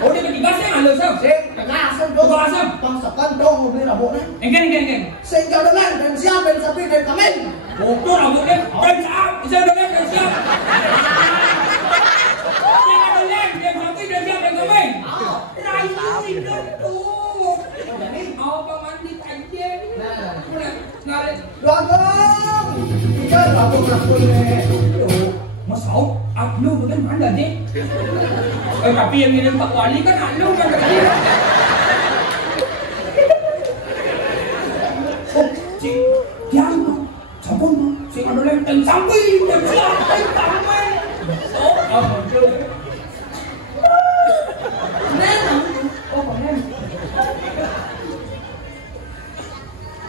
Oh dia ketiga saya halo sam. Saya kelasan dong. Kelasan. Pangsakan dong mau beli rabotnya. Engken. Saya jadalan dan siap dan sapi dan kambing. Foto rambutnya dan siap. Saya udah dan siap. Saya jadalan dan sapi dan siap dan kambing. Rayu itu. Apa mandi aja. Ngaret. Dong. Kita rabot nih. Masuk, lu bukan mana deh? Tapi yang ngirim Pak Wali kan lu kan dia. Cik, diam. Sampun, si ada lempeng sampai dan sampai.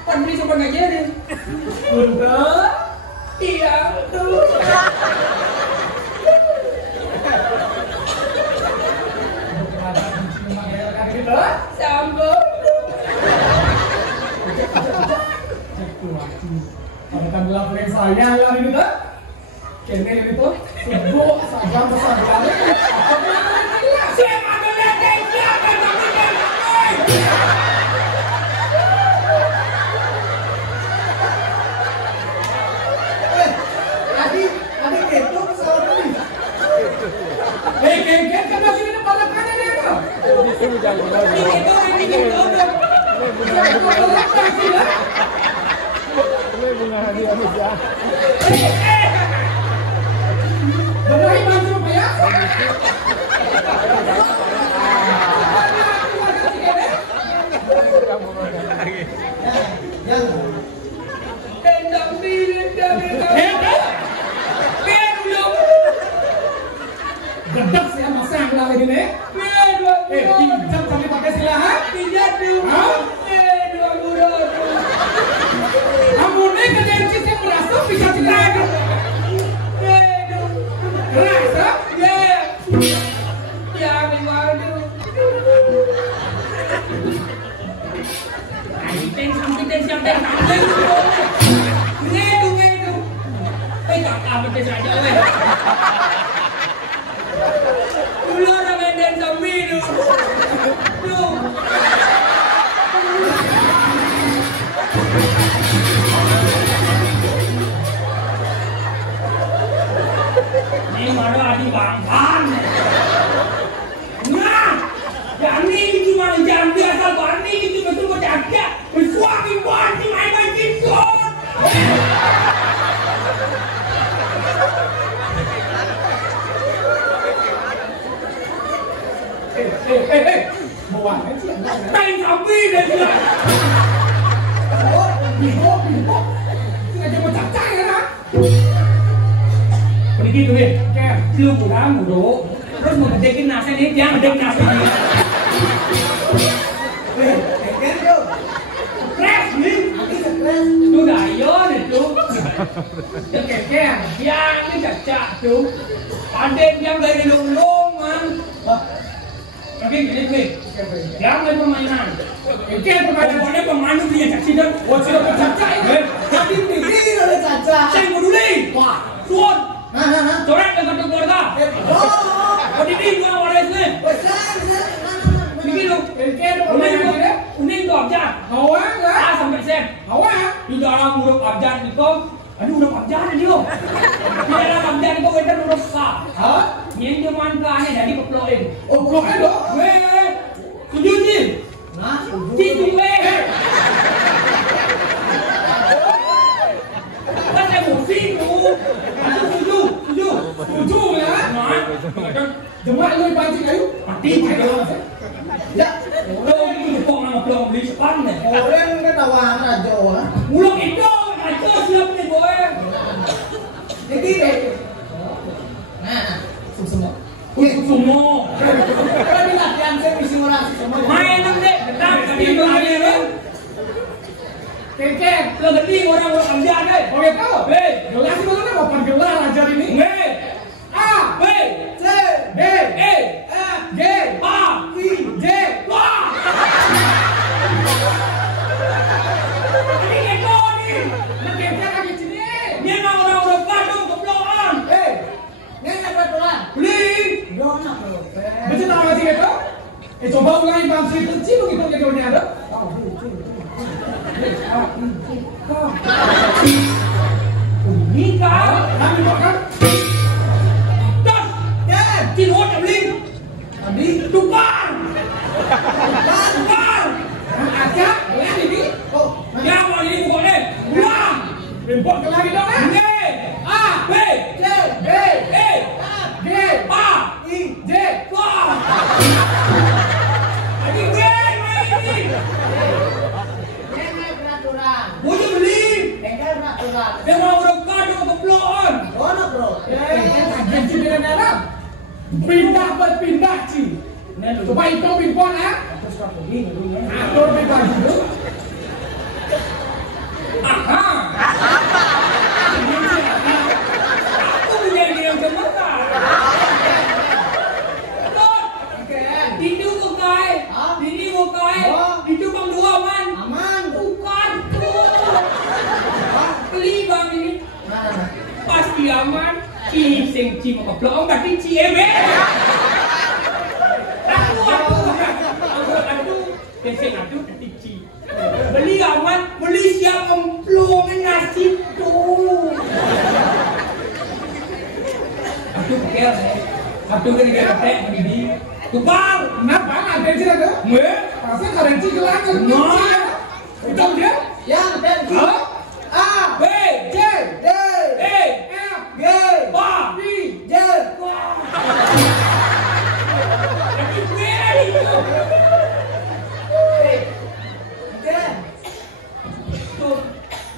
Pan beli sopan aja deh. Udah, diam tuh. Sambung. Pada laporan saya lah ini kan. Kene ini tuh sibuk saja pesan. Saya ada lagi siapa Tadi ketuk sama ini. Kengken kan sini pada kanan ya kan. Benahi bantu ya. Gedak saya masang lah ini. Pinjam kami pakai silahan. Pinjam dulu. Dua bulan. Kamu ini kedencis yang merasa bisa cerita. Merasa? Ya, gimana? Sampai siapa yang tampil? Ngedu. Kakak betul saja. Dulu orang Medan Sambi dulu. Ini mana di bangkan? Nah, jadi cuma jambi asal bani itu betul berjaga. Bersuami bani main cincon. Bawa sih. Main sambi dan dia. Bimbo. Pergi tuh deh, lu pulang dulu, terus mau ngedekin nasi nih, dia ngedek nasi ini. Kan tuh. Stres nih, tuh dayon itu. Dia keker, dia ini cacak tuh. Ada yang dari lung-lungan. Tapi gini nih, dia mulai permainan. Pokoknya pemain itu punya caci dan sudah bercacak ini. Tapi pikir oleh Caca. Saya mau dulu nih, wah, suon. Nah. Coret dengan keluarga. Oh, di sini gua waris nih. Bikin lu. Uning tuh abjad. Hawa enggak? Ah, sampai sen. Hawa. Di dalam huruf abjad itu, aduh huruf abjad ini loh. Di dalam abjad itu ada huruf K. Hah? Yang cuman K nih dari keploin. Oh, blok itu. Weh, setuju sih? Nah, Situ weh. Kan emosi tuh. Aku setuju. Tujuh ya. Nah, Jemaah lu pancing ayo. mati juga. ya. Kalau ini kok nggak belum beli sepan nih. Orang kan tawaran aja orang. Ulang itu, aja siap nih boy. Jadi nah, semua. Semua. Kalau di latihan saya misi orang semua. Main deh, tetap tadi lagi kan. Kengkeng. Lo gede orang kerja deh. Oh gitu. Hei, Gelar sih mana mau gelar ajar ini? hei, A, hei, C, D, hei, F, G, A, I, J. wah. Ini keco nih. Nah, kengkeng lagi sini. Dia orang udah kadung keploan. Ini apa tulang? Beli. Dona bro. Betul tak lagi gitu? Coba ulangi bang Sri kecil gitu gitu ada. Ini kan. Kami makan. Das. Cinot beli. Tadi Tukar. Aja, lihat ini. oh, Ya, mau ini pokoknya. Ulang. Import ke lagi dong ya. G. A, B. C, B, E. G, A. I, J. Wah. Lagi B ini. Nenek peraturan. Mau beli. Bengkel peraturan. Dia mau udah kadung keploan. Dona bro. Kajian sih dengan dalam. Pindah berpindah sih. Coba hitung pinpon ya. Terus kau pergi dulu ya. Atur pindah dulu. Aha. Aku punya ide yang cemerlang. Itu bukai. Ini bukai. Itu bang dua man. Aman. Bukan tuh. Beli bang ini. Nah. Pasti aman. Sing ci mau keblok berarti ci ewe. Aduh, nanti ci. Beli aman, beli siap emplungin nasi tuh. Aduh, pakai aduh kan dia kata begini. Tukar, Kenapa? Ada sih ada. me, Pasti karenci gelang kan. Itu dia. Yang dan G. A, B, C, D, E, F, G, Ba, I, J. wah. Lagi gue itu. Tuh,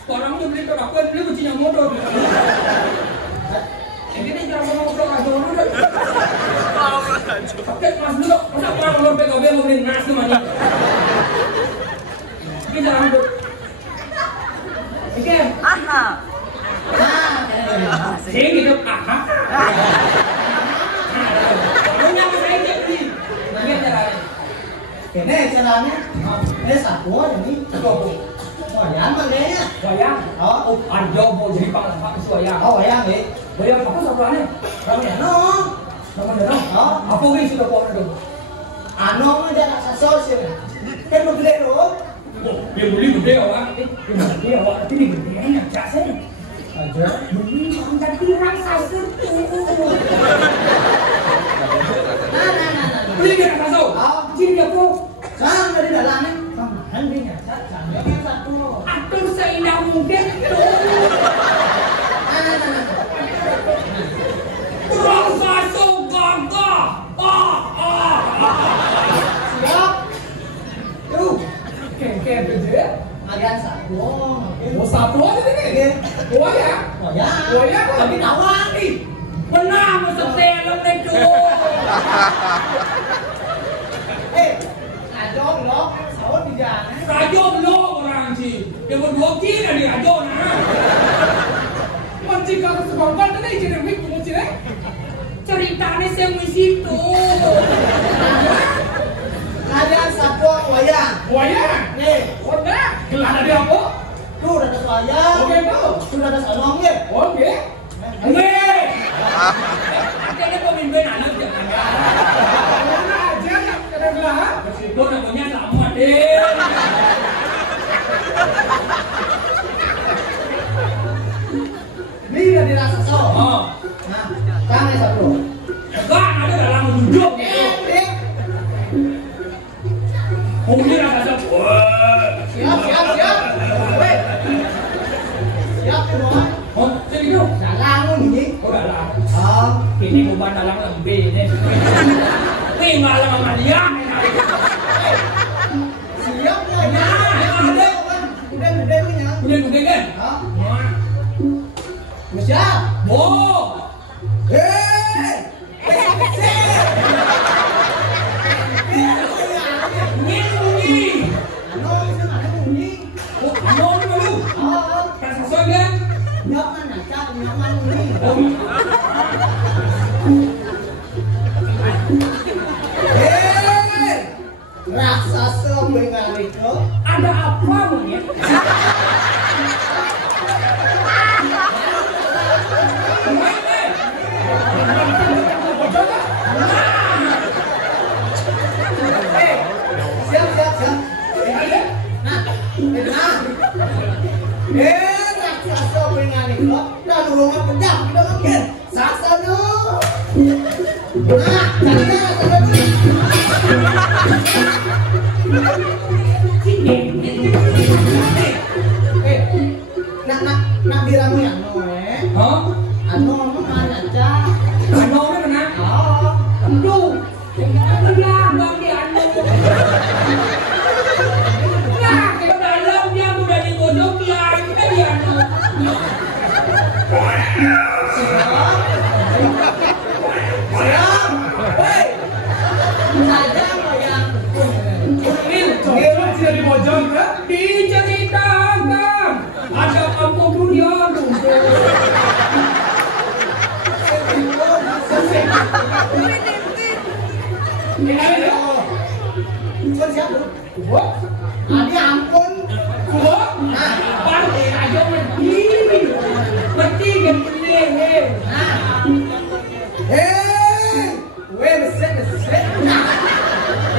sekarang dia beli produk gue, beli kucingnya modal. Yang ini jangan ngomong-ngomong aja dulu deh. Pakai mas dulu, masa orang ngomong PKB mau beli nasi mana? Ini jangan dulu. Oke. Sing gitu, aha. Punya saya jadi. Ini caranya. Ini caranya. Ini satu ini. Wayang makanya. Wayang. Oh, Anjo mau jadi pak wayang. oh wayang nih. Wayang apa soalnya? Ramai No. Namanya dong. Oh, Apa wih sudah kau ada? ano mah jangan sosial. Kan mau gede loh. Dia beli gede awak. Dia gede awak. Tapi dia gede enak rasanya. Aja. Beli makan tirang sasur tuh. Nah. Beli dia sasur. Jadi apa? Sekarang dari dalamnya. Kemarin dia nyasar. Jangan satu. Atur seindah mungkin tuh. Nah. Kurang sasur gagah. Siap. Tuh. kengkeng itu dia. Alian satu. Oh, satu aja nih. Dua ya? Oh ya, tapi nawang nih. Benar masuk dalam itu. Rajong lo, sahur di jalan. Rajong lo orang sih. Dia berdua kira di rajong nah. Mancing kalau sebongkar tadi jadi mik mungkin Ceritanya saya misitu. Ada satu wayang. wayang. Nih, Udah, gelar ada apa? tuh ada wayang. Oke tuh. Sudah ada salong ya. Oke. Hei. Akhirnya pemimpin anak jangan ada. Mana aja ada gelar? Meskipun namanya sama deh. Ini udah dirasa so. Oh. Nah, tangan satu. Enggak ada dalam duduk. Mungkin rasa Siap. Weh. Siap semua. Oh, serius? Dalang ini. Udah lah. Oh, Ini beban dalam lebih nih. Ini malam sama dia. siap ya. Nah, ada. Udah punya. Udah kan? Oh, Wah. siap. Oh. Ini bunyi. Oh, mau dulu. Rasa sogan. Oh. Raksasa pengal itu. Ada apa monyet? Siap. Raksasa pengal itu. Dan urungan pedang kita mungkin. Saksana. Nak biramu yang noe. Hah? Anu mana aja. Ano na mana? Oh, Tuh. Bang di ano. Nah, ke dalam dia udah digodok ya, kita di ano. siap. Hei. Saja mau yang Coba tidak di pojok ya? Diceritakan ada kampung dunia dulu. siap dulu. Wah, Adi ampun. wah. Nah, Partai aja mesti gede. nah. Hei. Weh, beset. Nah,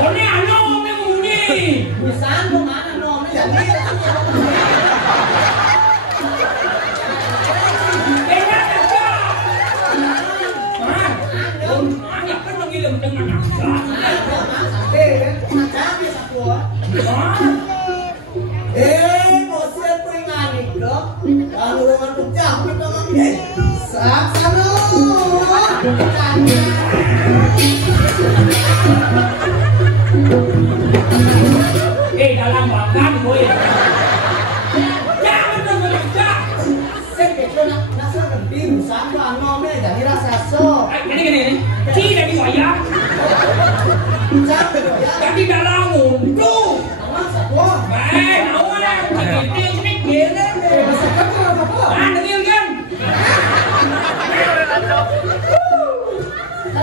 Ini ano muni. misalnya mau mana nomnya jadi. Enak aja. Hanya kan mengirim dengan angsa. Bosan pengen itu, kalau orang pecah kita manggil saksana. Dalam bahkan gue. Jangan mengejar. Sekecil nak sebelum sama nomnya jadi rasa so. Ini. Tidak diwayang. Sampai ya. Tapi dalam mundur. Sama satu. Baik, awalnya ini gila. Masakan apa? Dengar kan?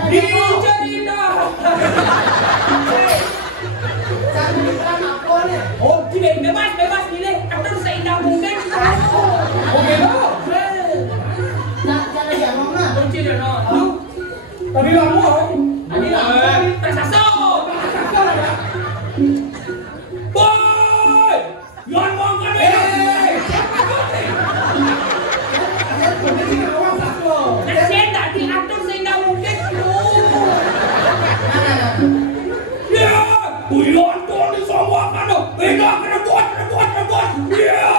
Dicerita. Sampai di sana apa nih? Oh, tidak bebas pilih. Atur seindah mungkin. Oke dong. Cara dia mana? Kunci dan no. Tapi lama. Ini lah. Tersaso. Boy, yon mau kan Saya tak diatur seindah mungkin. Ya, buyon tuh di semua kan. Beda kena buat. Ya.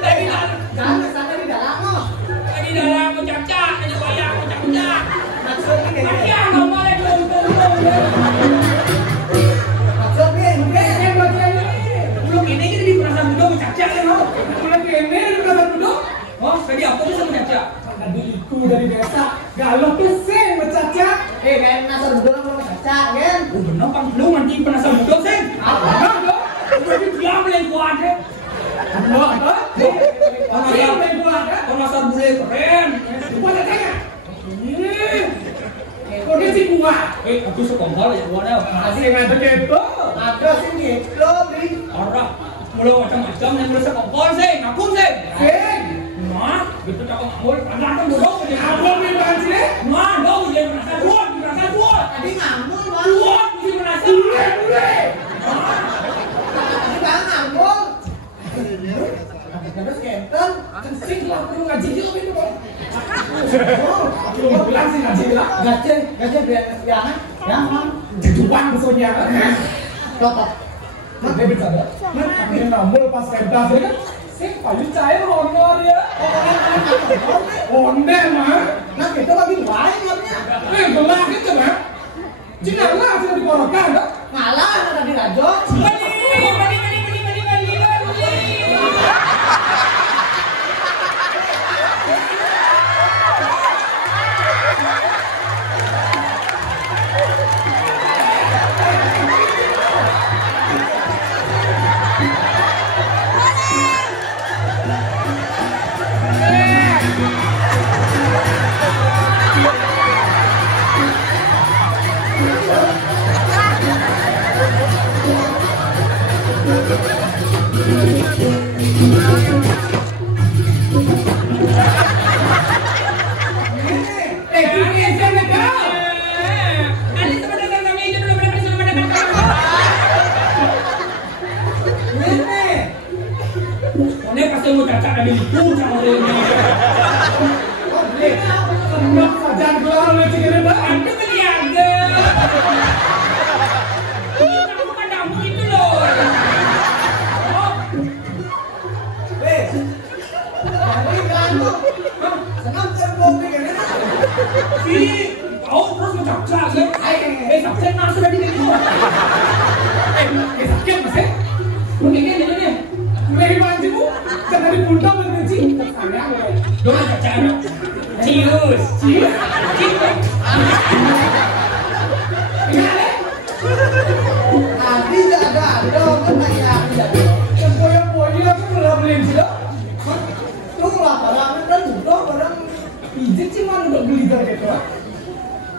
Dari buat deh. Buat apa? Penasar bule keren. Buat apa ya? Kondisi buat. Aku sekongkol ya buat deh. Masih nggak gitu. Ada sih gitu, Bi. Orang mulai macam-macam yang mulai sekongkol sih, ngaku sih. Sing. Nah, gitu cakap ngawur, anak kan bodoh aja. Apa nih Bang sih? Nah, dong jadi merasa buat. Tadi ngambul, Bang. Buat jadi merasa. Tadi Bang ngambul. Terus kenten. Sing lah perlu ngaji dulu itu, Bang. Aku mau bilang sih ngaji lah. Gajah biar jangan. Jangan. Jeduan musuhnya. Lotok. Dia bercanda. Dia nambul pas pentas dia kan. Sing paling cair honor ya. Onde mah. Nah, kita lagi baik namanya. Gelah gitu mah. Cina lah sudah dikorokan kan? Ngalah tadi Rajo.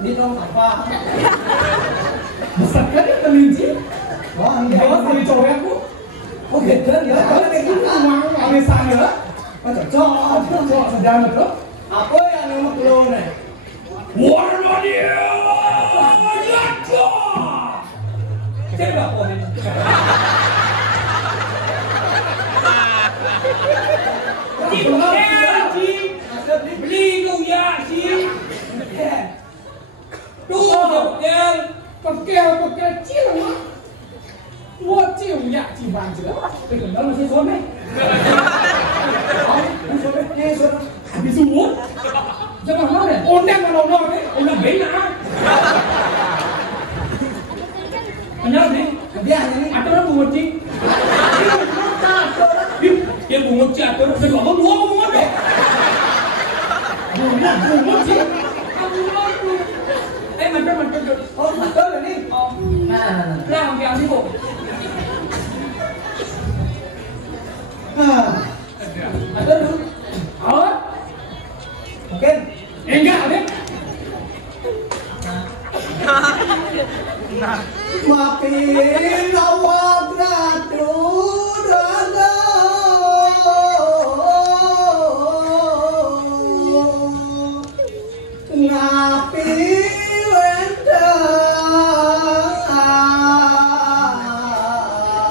Di tong apa? Besar kan ya kelinci? Oh, enggak. Awas dari corekku. Oh, gitu ya. Kalau kayak gitu uang arisannya. Oh, cocok. Sedang itu. Apa yang nama pulau nih? Warna dia, jatuh. Siapa kau ini? Beli kau ya sih. Tuh, pakai cium mah. Gua cium ya ciuman juga. kenal masih suami. Habis subuh. Jangan mau deh. Ondeng menolong nih. Udah benar. Benar nih. Dia hanya nih. Atau orang bungut sih. Dia bungut sih atau kedua abang dua bungut deh. Bungut sih. Mantul. Oh, betul ini. Oh, Nah. hampir sih kok. Betul dulu. Oh, Mungkin. enggak deh. Maafin awak naturana. Ngapi wenda.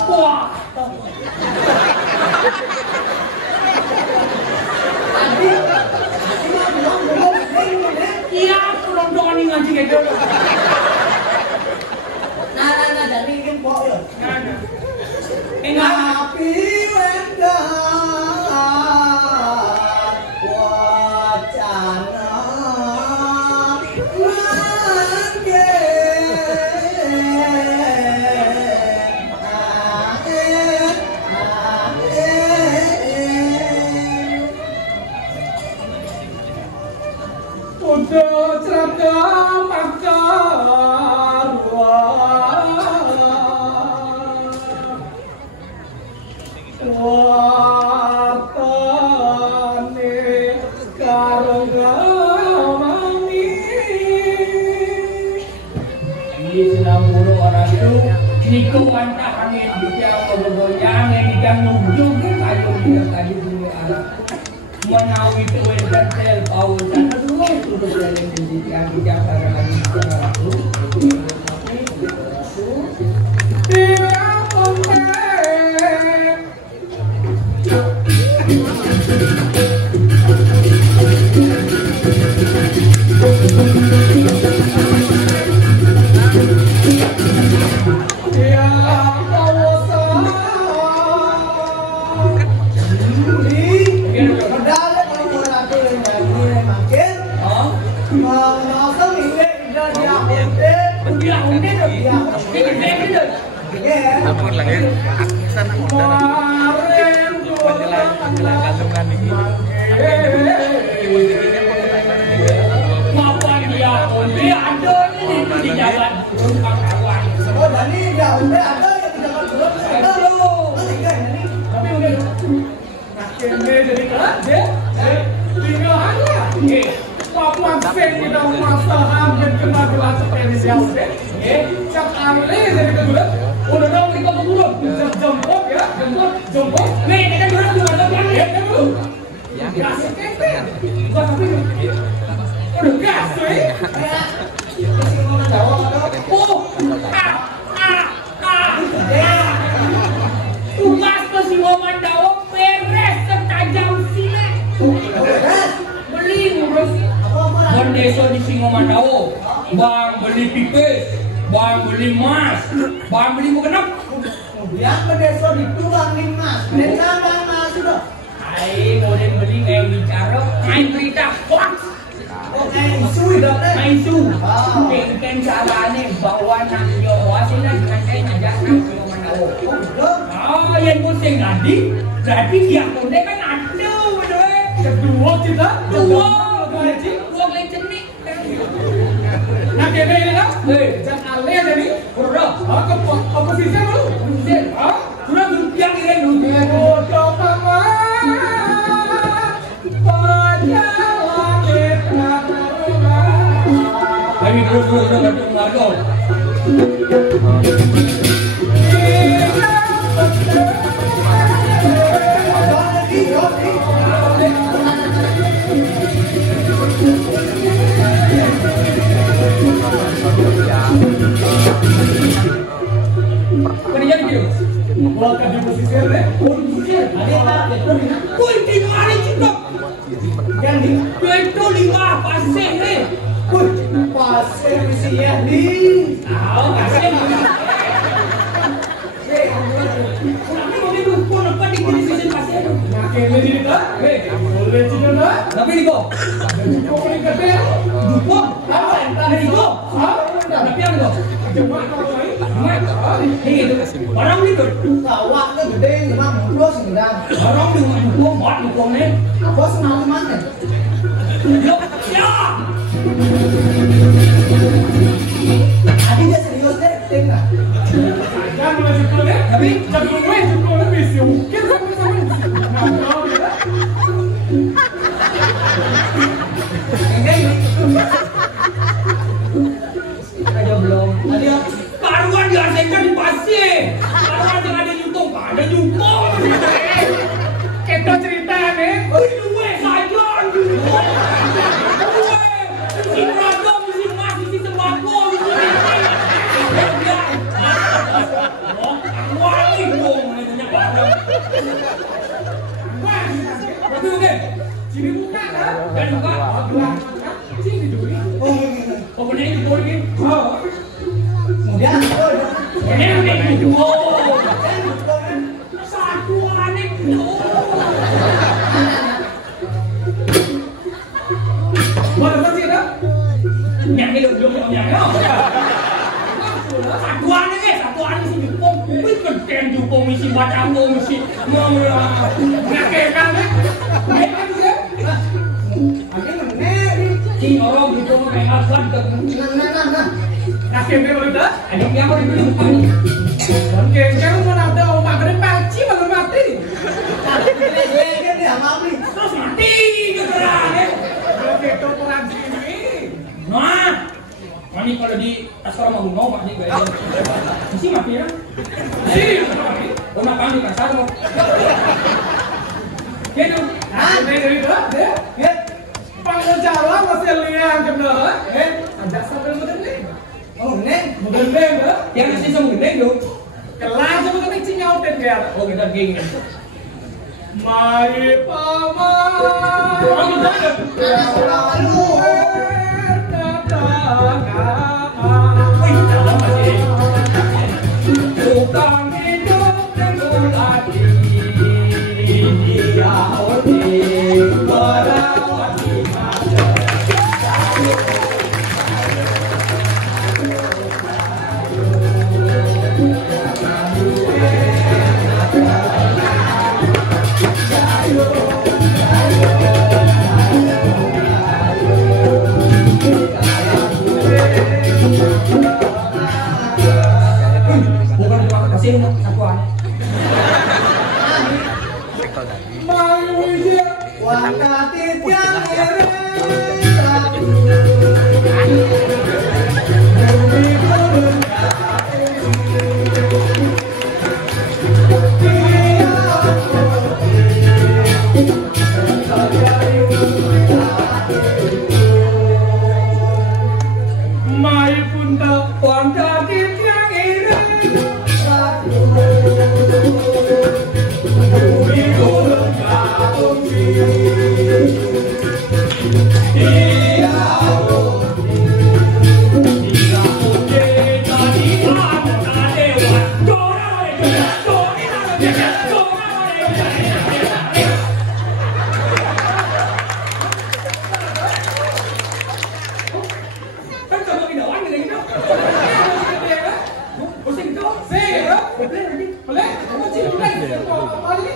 Wah. Iya, tolong doang nih ngaji kayak gitu. Nah, jadi ini kok ya. Enggak. Ngapi wenda. Wacana. Udah seragam akar watane karo gamani ini senang burung orang itu niku antah angin dia bergoyang yang ikan nunjuk kayu dia tadi dulu anak menawi itu dan sel power dan semua itu berjalan di yang tidak ada lagi itu Namun lagi aksan menjelang kandungan ini. Maafkan dia, dia ada ini di jalan kawan. Oh, Dani udah ada yang di jalan belum? Ada loh. tapi udah akhirnya jadi kelas ya tinggal aja papuan sen kita masalah dan kena gelas seperti jauh deh cak ale jadi kedua udah dong kita turun jemput ya jemput nih kita turun juga ada yang ya dulu kasih kente bukan tapi udah gas tuh Tugas si Wamandawa beres setajam silet. Beli ngurus Bondeso di Singomandawa. Bang beli pipis, bang beli emas, bang beli mukena. Yang Bondeso di tuang emas, dan sama emas sudah. Hai, boleh beli kayak bicara, main berita hoax. Oh, isu dah deh. Isu. Pengen caranya bawa nak Jawa sini dengan saya ngajak nak Singomandawa. Oh, betul. Ah, yang pusing tadi, berarti dia konde kan ada, betul. kedua kita Dua lecet nih. nah kene ini kan cak ale jadi Udah, aku oposisi dulu sudah yang ini dulu. bodoh paman pajalan kita Kami terus nggak ada. Kerja di sini. Buat di posisi deh. Woi, di mana juga? Yang di Itu 5 pasir nih. pasir misi ya di. Tahu pasir. Tapi mau di pun apa di sini pasir. Nah kene jadi tak? Boleh juga tak? Tapi di kok. Kok ini gede? Dupo. Apa yang tadi itu? Tapi yang itu. Cuma kalau ini Ini itu. Orang itu. Kawaknya gede, memang terus enggak. Orang di dupo buat dupo nih. Apa senang mana? Yo, ya. Adi dia serius deh, tengah. jangan mulai cukup deh. Tapi Cukup gue cukup lebih sih. Mungkin sama. Nah kalau kita Aja belum. Tadi ya. karuan diasingkan di pasir. Karuan jangan ada nyutung, ada nyutung. kita cerita nih. Dua saja. Isi beragam, isi emas, isi sembako, isi wangi dong, banyak barang. Wah, Tapi oke, sini buka kan? jangan buka. Sini dulu. Oh, bener ini boleh gini. Kemudian Bener ini. Oh, satu aneh. Boleh pasti dah. Yang hidup belum yang satu aneh sih jupong. Wih keren jupong isi batang isi. Ngakekan deh. Ngakekan dia. Akhirnya menarik. Cing orang jupong kayak aslan ke. Nah. Ngakekan boleh dah. Ada yang mau dibeli bukan? Dan kayaknya mau ada omak gede paci baru mati. pandi pasar mo. Gitu. Dari itu, ya. Panggil jalan masih liang kenal, ajak sampai mengeneng. Oh, neng. Mengeneng, Yang masih sama gede dong. kelas sama mengeneng cinyautin biar. Oh kita geng. Mari paman. Oh kita. Lalu. Wih, dalam masih. Tukang hidup dengan hati. Dia berawat di mata. Bukan cuma kasih satuan. Wakati tiang Mai punta wanda tiang ire. Boleh? Kamu cium lagi. Apa ini?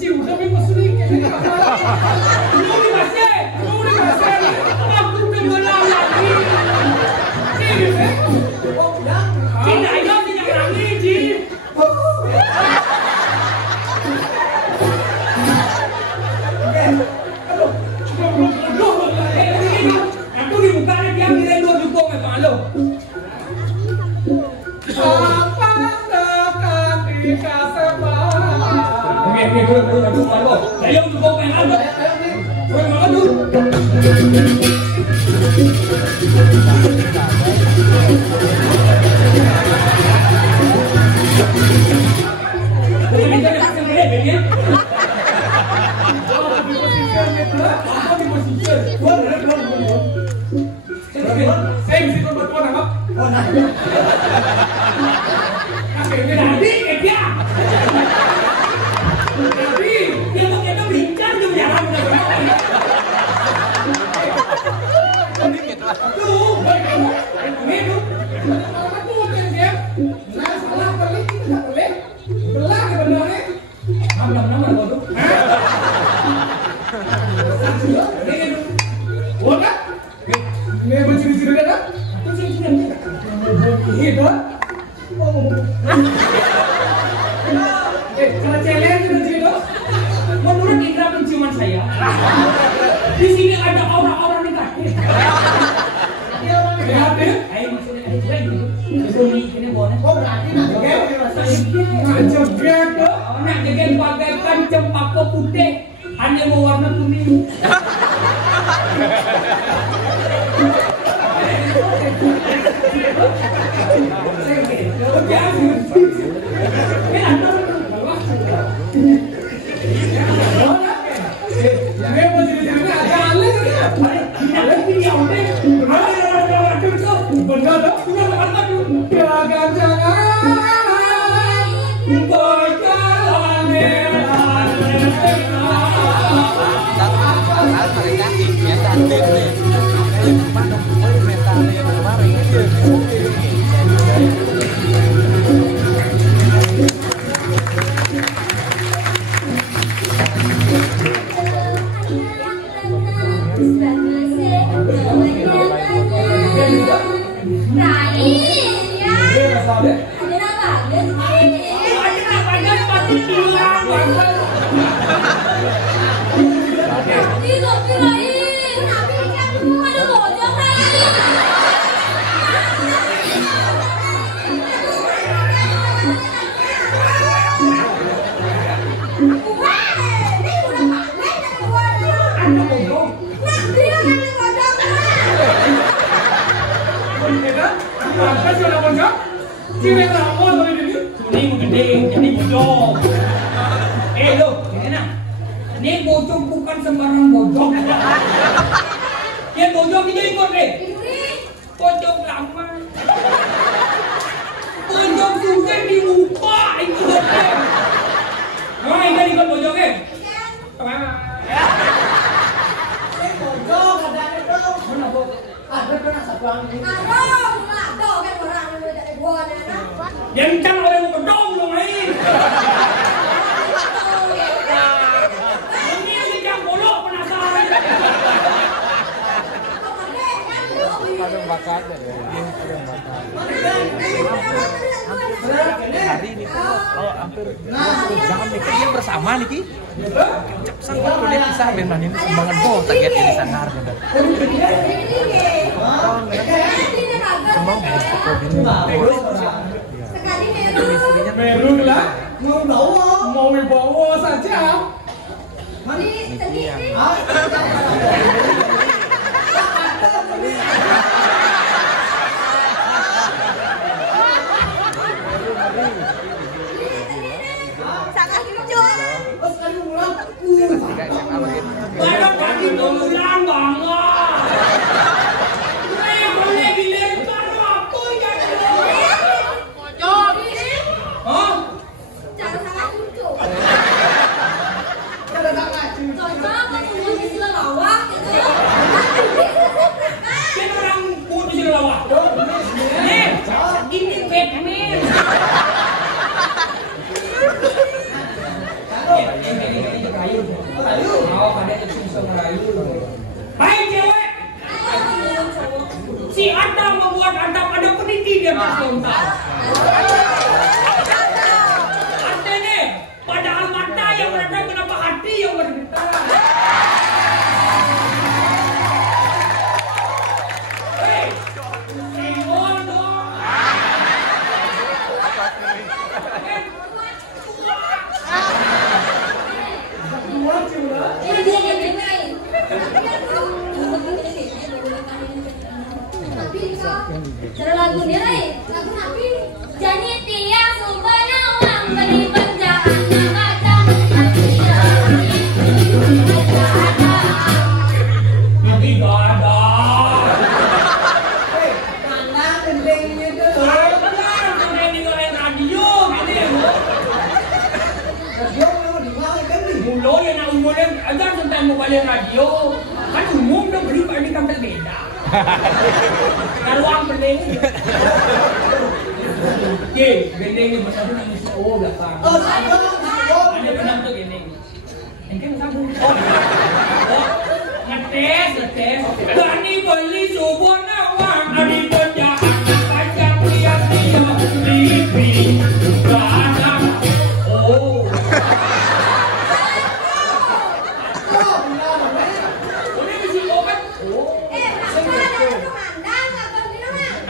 Chịu cho mình một suy nghĩ cái này Lu đi mà xe Mà cũng đừng có làm gì Gì được thế Chị này đó thì chẳng làm gì chị Aku di muka dia diam di dalam dukung apa lo? Oke, aku malu. Saya dukung yang ada. Saya malu. Ini kan akan beda, Apa di posisi? Saya mesti berbuat apa? Jadi, dia. Jadi, dia pakai itu bincang tu jalan. Tuh, ini tu. Aku mungkin dia. Saya salah kali tidak boleh. Belah sebenarnya. Nama tu. Bukan? Ini berciri-ciri dia tak? Berciri-ciri dia. Itu. Kalau challenge itu cerita, menurut indera penciuman saya, di sini ada orang-orang negatif. Negatif? Maksudnya ada juga gitu. Ini boleh. Oh berarti jeget tuh. Nak jeget bagaikan cempaka putih, hanya berwarna kuning. Mental Rai, ya. Ada Ada sih. Ada apa pasti bilang bangsa. Tidak, Rai. Kenapa kamu ada bojong, Rai? Kira kamu dari ini? Ini gede, jadi bojong. Lo, gimana? Ini bojong bukan sembarang bojong. Ya bojong ini ikut deh. Bojong lama. Bojong juga dilupa itu deh. Mau ingat ikut bojongnya? Bojong ada dong. Mana bok? Ada kan satu angin. Yang cang orang bojong dong ini. Ini yang cang bolok penasaran. Padang bakar ya. Padang bakar. Hari ini kalau hampir jangan nih dia bersama nih ki. Sang kulit pisah ben manin kembangan botak ya di sana harga. Kembang botak ini. Meru lah. Mau bawa saja. Barang kaki tumulan banget. Saya boleh dilempar apa ya? Hah? Kan orang putus di lawak. Nih, ini Batman. Hai cewek, si Adam membuat Adam ada peniti di atas lontar. Artinya, padahal mata yang meredam kenapa hati yang bergetar. Hei, Simon dong. Cara lagu dia lagu nabi jadi tiang subhanallah beri penjahat baca Nabi gak ada. Mana kendengnya tuh? Benar, karena ini ngelain radio gitu ya, Bu. Radio memang di mana kan nih? Mulo yang nak umumnya aja tentang mobile radio. Kan umum dong beri pada kampel beda. Karuang bening. Oke, beningnya bersatu nangis oh belakang. Oh, sabang. Ada benang tuh bening. Engkau sabun. Oh, ngetes. Berani beli subuh nawang ada penjahat pajak lihat dia lipi ada. Oh. Ini mesti obat. Oh.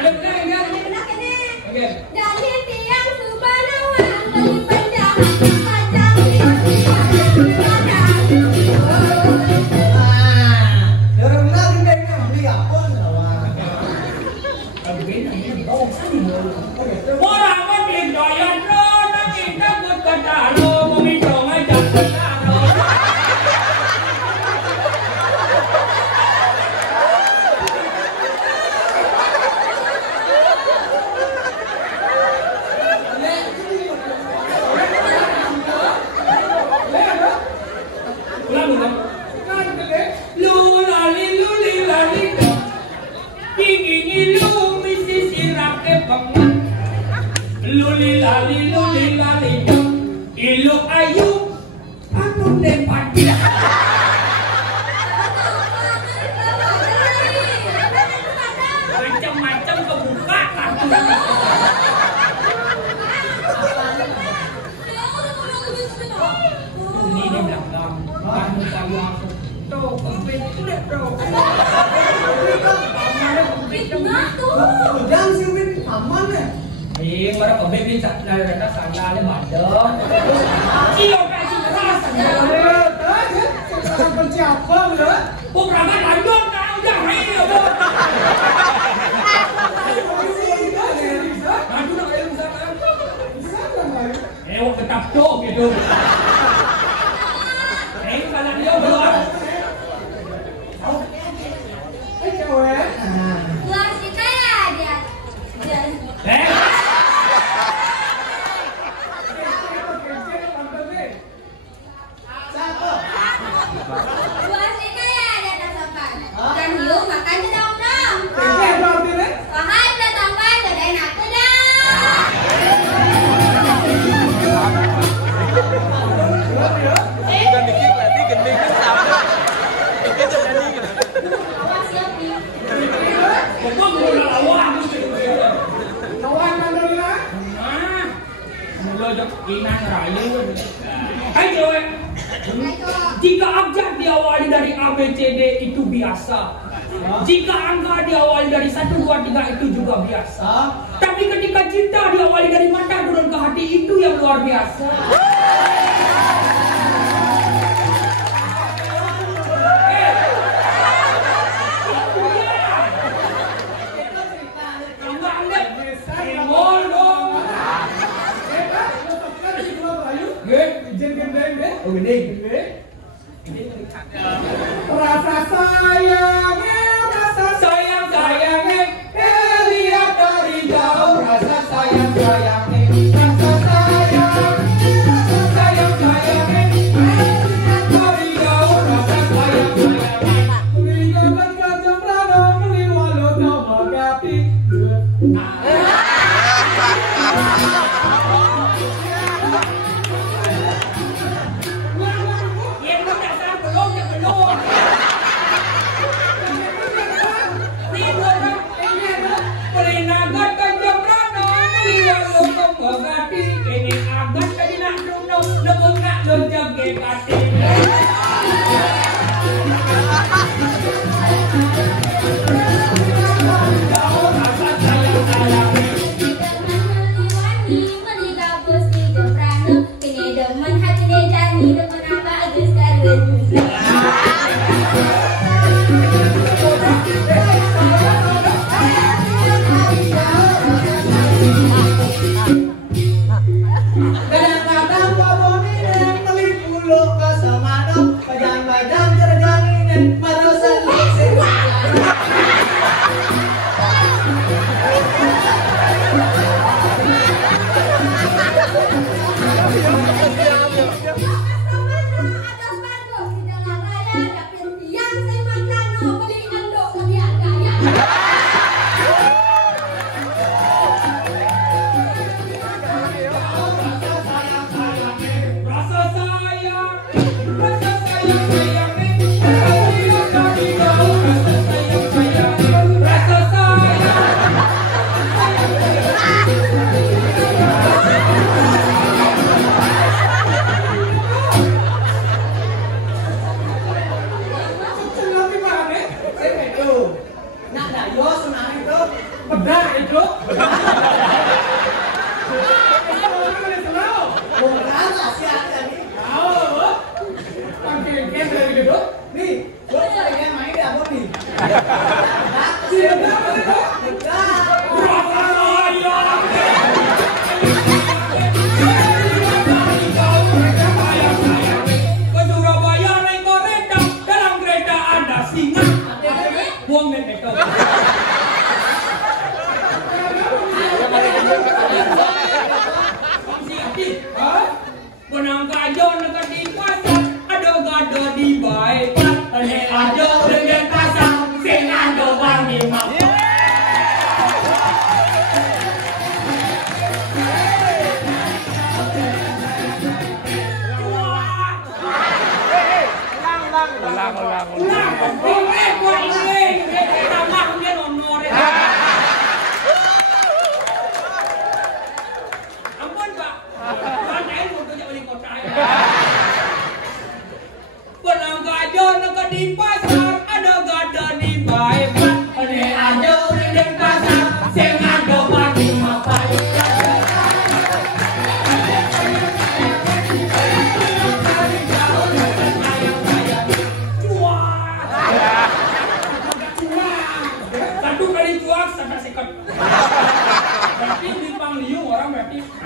Ada benar enggak? Oke. jadi tiang subhanallah beri penjahat baca Orang bilang kendengnya beli apa? Orang mesti doyan lo, nak kita berkata lo, meminta ngajak benar lo. Ulang. Luli lali, gigi lu mesti sirap ke pengen. Luli lali, ilu ayu, anu depan dia. Macam-macam kebuka kartu. Ini dia belakang. Kamu saya tuh kepit udah tuh. Jangan siupin aman ya. Orang kepit ni rata saya le bandel. Iyo kasih rasa. Saya pencapang ya. Programan lanjut dah udah main ya. Lanjut nak ilmu sana. Wak tetap dok gitu. Kalau dia belum. Cewek. Gua sih kayak dia. Gua sih kayak dia tak sopan. Dan lu makan je dong. Pahal dah tampan kedai nak kedai. Dan dikit lagi gending kan sama. Dikit jadi gitu. Awas ya, Pi. Kau mula awak tu. Kawan Mandalina. Mula jok inan raya. Hai cewek. Jika abjad diawali dari A, B, C, D itu biasa. Jika angka diawali dari 1, 2, 3 itu juga biasa. Tapi ketika cinta diawali dari mata turun ke hati itu yang luar biasa. Rasa sayangnya, lihat dari jauh. Rasa sayangnya, lihat dari jauh. Rasa sayangnya, meninggalkan kacang rana, meliwalau nama gati. Yang tak salah belum. Ni orang pelinagat kajam rana, meliwalau nama gati. Ini agat tadi nak duduk, lebih nak jaga gati. Kadang-kadang baboni dan melipulo kasamano, padang-padang terjani dan marosan lisir. Nak dah yo senang itu. Pedah itu. Bukan kasihan tadi. Tahu. Panggil game dari gitu. Nih, gua sering main di abodi. Siapa itu? Ke Surabaya naik kereta, dalam kereta ada singa. Buang kereta.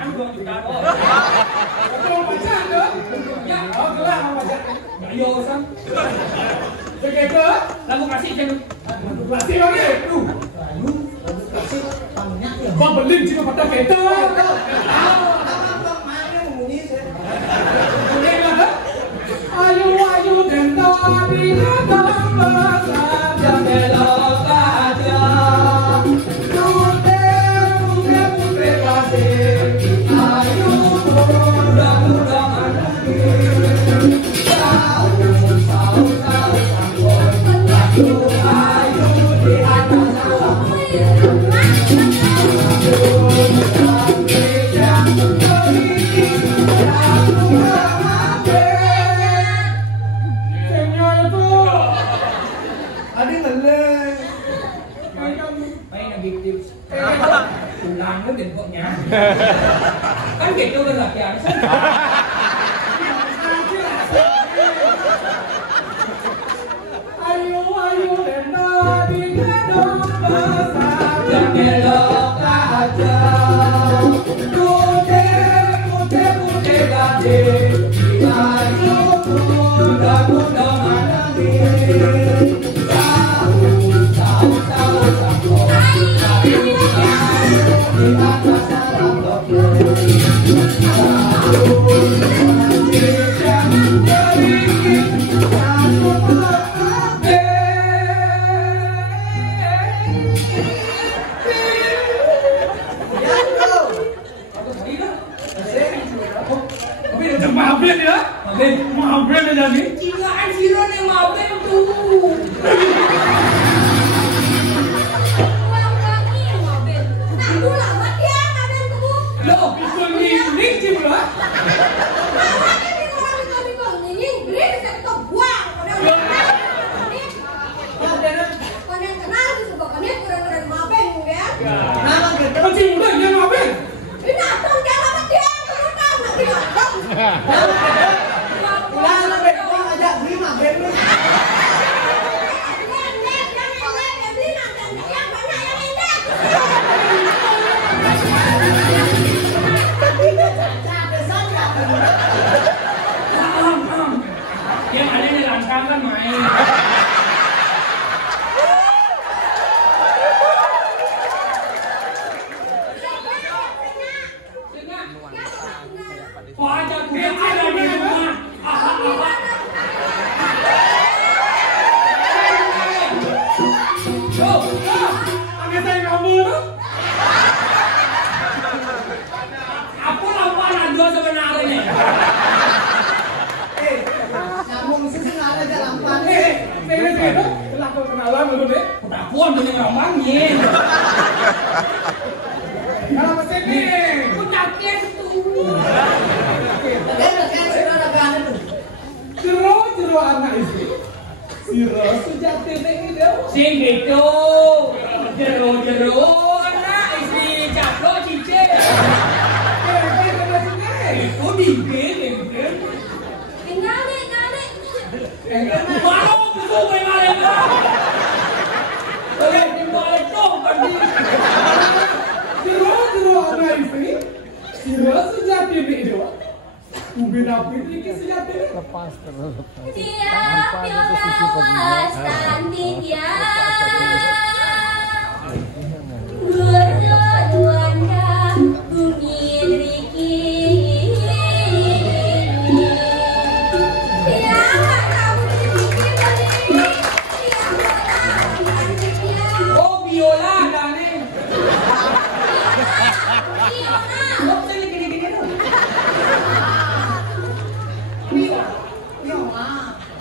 Kan 2 juta kok. Mau pajak tuh? Ya, Oh, gelah mau pajak. enggak yo san. Begitu? Lalu kasih jam. Kasih lagi. Lu kasih banyak ya. Bang belim juga pada kita. Bang mana ngomongin saya. Ayo ayo denda bila tambah saja belok aja. Putih kasih. Ayo mudah-mudahan ayo di atas Tulang nó định vợ nhà. Kan gitu kan laki harus. ayo ayo denda bila tambah saja belok aja. Putih kasih. Ayo mudah-mudahan maafin ya, maafin ya jadi. Cilaan siro nih maafin tuh. Loh, itu nih sih pula. Kecil muda dia ngapain? Yang ada di langkah kan main. Wajah gue ada di rumah. Angkat saya kamu tuh. Apa lamparan dua sebenarnya? Nyambung sisi nggak ada jalan pan. Saya telah kenalan dulu deh. Udah puan tuh yang ngomongin. Kalau mesin nih. Udah kian tuh. Jero anak istri. Siro sejati ini dia. Sing gitu. Jero anak istri cakro cice. Itu dingin. Baru bisa balik. Boleh dibalik dong tadi. Jero anak istri. Siro sejati ini dia. Ubin api ini sejati ini. Lepas terus. Tiap lepas cantiknya berdua-duanya mungkin Riki yang kamu Riki beli yang lepas cantiknya Oh biola dane. Fiona Oh sini gini dong.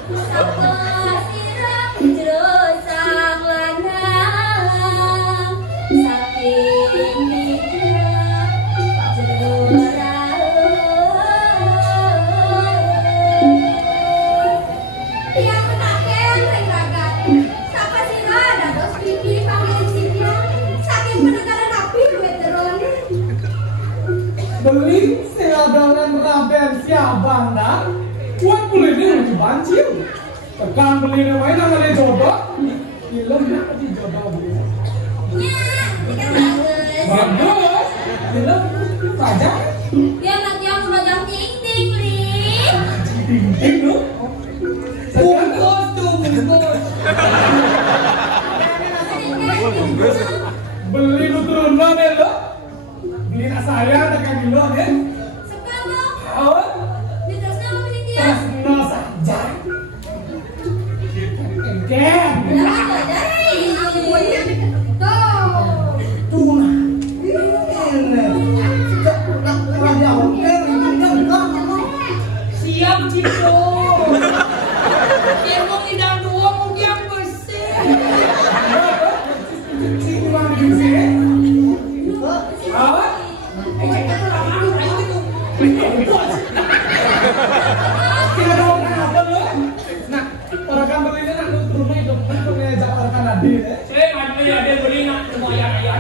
Sapa sirah jero sang lanang saking hijrah jero yang metaken ring ragat sapa sirah dados pipi pangensipnya saking penekanan api weteron Beli seadaran raben siabana. Buat beli ini harus dibancil. Tekan beli ini main ada jodoh. Film nak di jodoh beli. nya ikan bagus Bagus. Film pajak. Dia nak yang udah jam ting-ting, Li. Itu. Bungkus tuh, bungkus. Beli lu turunan ya lo. Beli nak saya tekan dulu ya. Sekarang, Awak di terusnya mau beli dia. terus saja. Engken. Jangan jadi. Tuh. Tuna. Ini. Nak raja hotel ini enggak. Siap, Ciko. Dia mau tidak dua, mau dia bersih. Si kurang gizi. Awak kita dong apa lo? Nah, orang kan belinya nak turunnya itu, nak ngejak orang kan ada. Saya maju ya, dia beli nak semua ayah.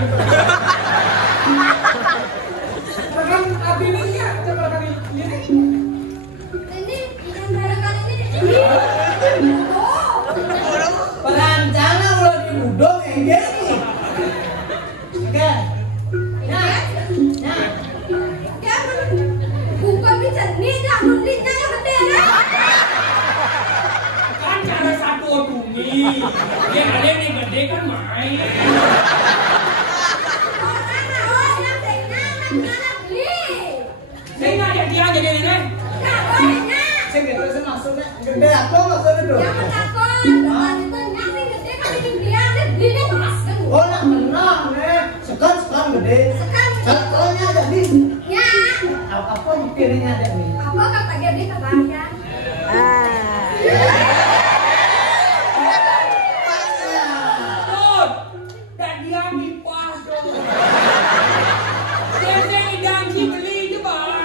Orang kan ada ini ya, coba kan ini. Ini ikan barakan ini. Oh. Perancana udah dimudong enggen nih. Oke. Nah. Kan bukan bicara ni dah, mulutnya yang gede lah. Kan cara satu bumi. Dia ada yang gede kan main. Orang nak yang tengah nak beli. Saya nggak ada dia jadi nenek. Tak boleh. Saya gitu saya masuknya gede apa maksudnya tuh? Yang takut, bukan itu yang gede kan bikin dia beli dia mas. Oh nak menang nih. Sekarang gede. Sekarangnya jadi. Ya. Apa pilihnya ada nih? Apa kata dia beli kebanyakan? Tuh, dan dia kipas dong. Dia hidang si beli je bang.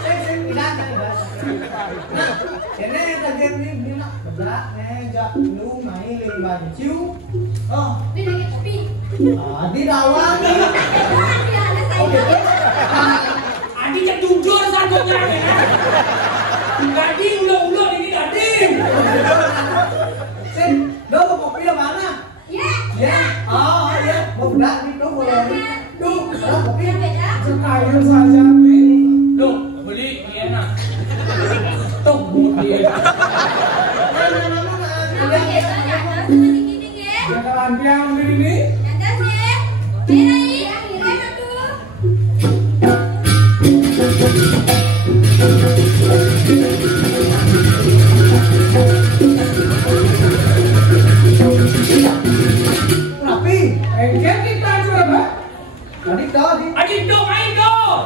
Saya bilang kan bos. Nah, ini target ini bina bedak meja lu main limban ciu. Oh, Beli lagi kopi. di dalam nih. Dia ada saya. Adi cek jujur satunya ya. Gadi ulang-ulang ini gadi. Sin, do kopi yang mana? Ya. Ya. Oh, ya. Bedak itu boleh. Duh, kopi. Yang beda. Sekali saja nih. Loh, beli enak. Tuh, budi. Yang beda nyata cuma dikit ya. Yang lampiang ini. Nyata sih. Ini yang ngirim aku. Rapi. Engken kita juga pak. Tadi tadi. Adi dong, ayo dong.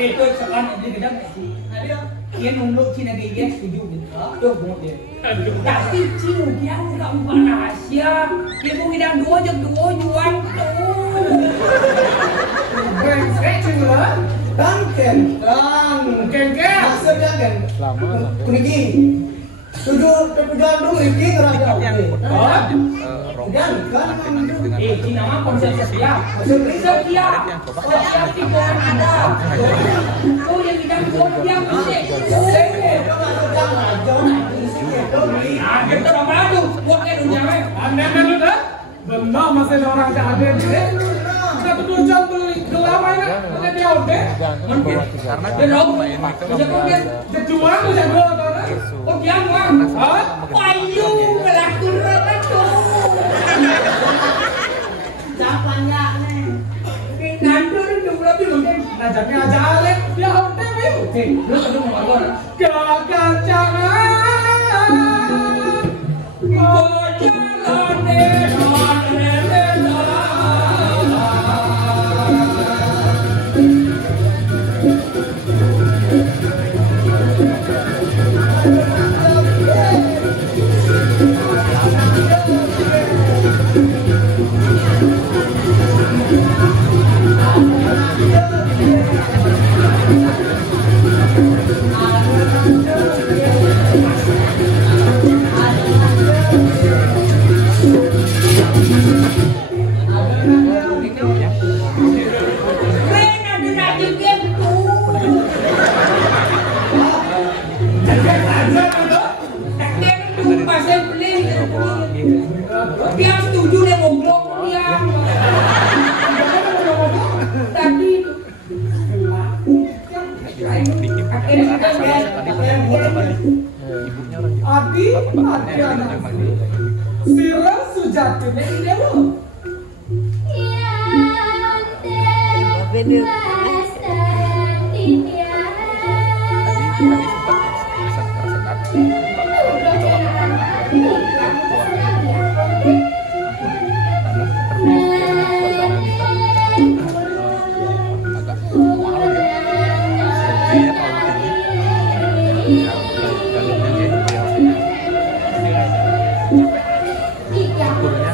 Itu sekarang dia gedang sih. Dia nunduk Cina gaya setuju gitu. Tuh buat dia. Tapi Cina dia nggak bukan rahasia. Dia mau gedang dua jam dua juang tuh. Brengsek juga. Dan kentang. Engken. Maksudnya kan. Kuniki. Tujuan dulu ini kerajaan. Dan kan. Cina mah konsep setia. Setia. Setia tipuan ada. Tuh yang gedang dua dia musik. Ah, kita apa tuh? Buat ke dunia kan? Anda dulu dah. Benar masih ada orang tak ada ni. Satu dua jam beli gelap aja. Ada dia udah. Mungkin karena dia dong. Bisa mungkin. Kejuan tu jago orang. Oh dia mah. Hah? Payu melakun rata tuh. Capanya nih. Nandur itu lebih mungkin. Ngajaknya aja Alek. Dia udah ayo. Oke, lu kedua mau ngomong. Gagal jangan. Jalan deh. Ada Diki punya Ini kakak sama kan sekali punya kembali. Ibunya orang Jawa. Adi, Bapaknya Adi, Mandi. Sira sujatinya ini loh. Tadi sempat tersendat di bawah papan keluarga ampun tanah terbit suasana agak mahal ya harganya terlalu tinggi ya dalamnya dia biasanya ukurnya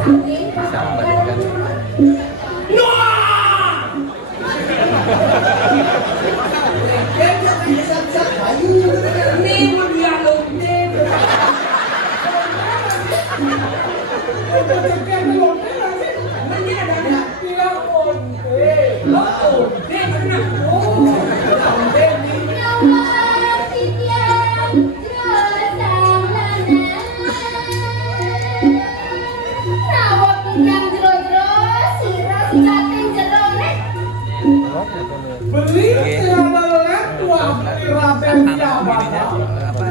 bisa membandingkan Beli tiada letua Raden Syahbana.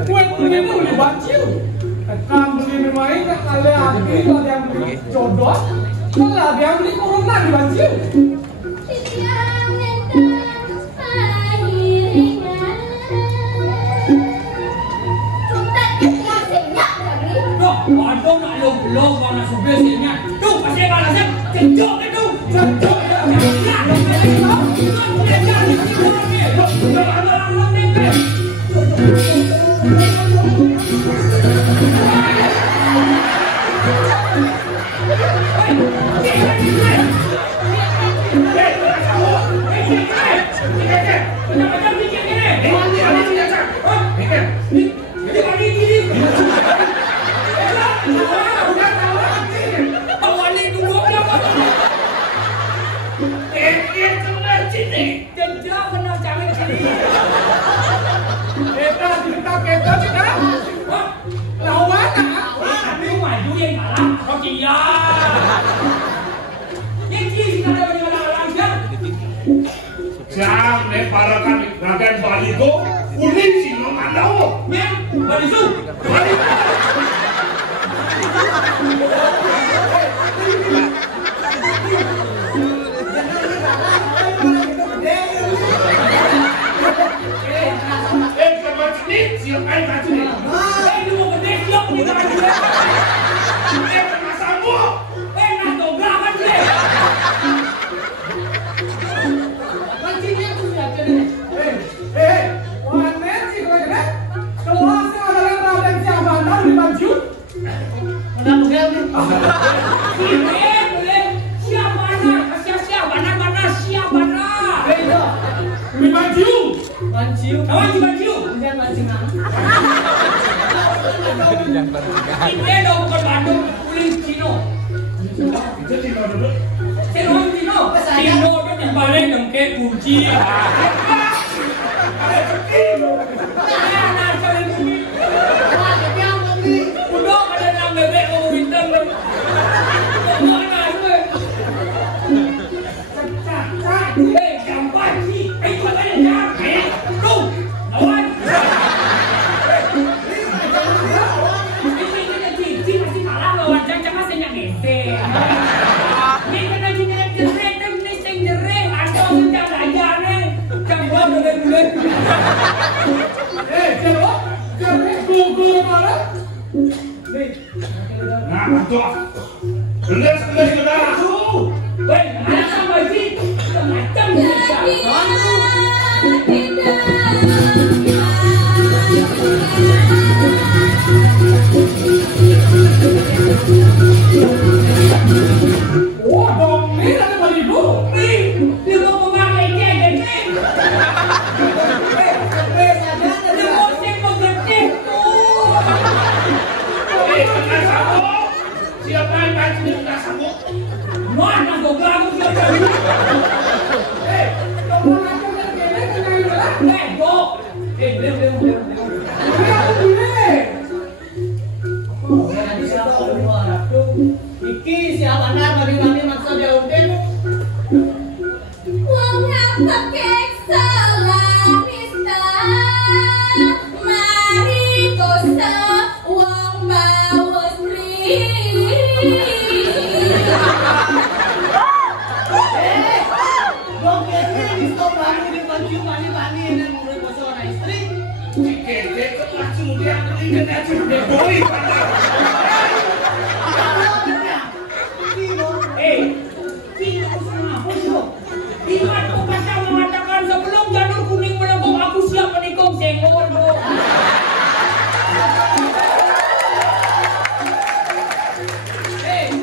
Kue ini beli bacil. Kan beli main kan ada lagi yang beli jodoh. Kan ada yang beli corona di bacil. Waduh nak lo warna sebelah tu pasti balasnya kencok itu kencok Siang nih para kan rakyat Bali itu kuning sih lo mandau, ya Bali itu Bali. Sama sini siapa yang macam ni? ini mau gede siap ni kan dia Kena sambung. nak dobrak kan dia Wanen sih kira-kira. Kelasnya adalah Raden Syahbana beli baju. boleh siapa mana Beli baju. kawan di baju yang bertiga. ini dong bukan Bandung kulit Cino Itu Cina dulu. Cino itu di balik dengke kunci udah ada yang bebek mau bintang gampang sih itu ada yang tuh lawan ini masih kalah lawan jangan senyap gede ini kena jenis jereng dan niseng jereng ada sedang aja nih campur boleh Gugur mana? Nah, betul. Gelas sudah masuk. weh ada sama sih macam Wah, dong ini ada baliku. dia mau memakai dia dia mau sih mengerti Kena sambung. Siapa yang macam ni kena sambung? mana dobrak aku sudah dok Iki siapa nak mari maksud dia udah. Wong ngapa keksa berani dan mereka seorang istri. Dikete kok langsung dia ingin aja doi padahal. Imanku kata mengatakan sebelum janur kuning melengkung aku siap menikung senggol bu.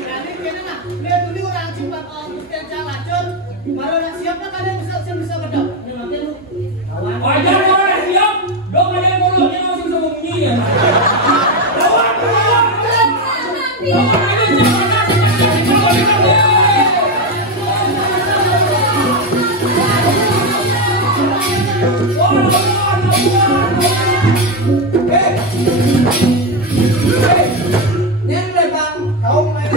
Nanti kena nak. Dia dulu orang cepat mesti jalan cur. Baru nak siap nak kalian bisa kedap. Ini nanti lu. Wajar orang siap. Dong ada yang mulutnya masih bisa bunyi ya. Lawan. Nhân lời bằng không mày.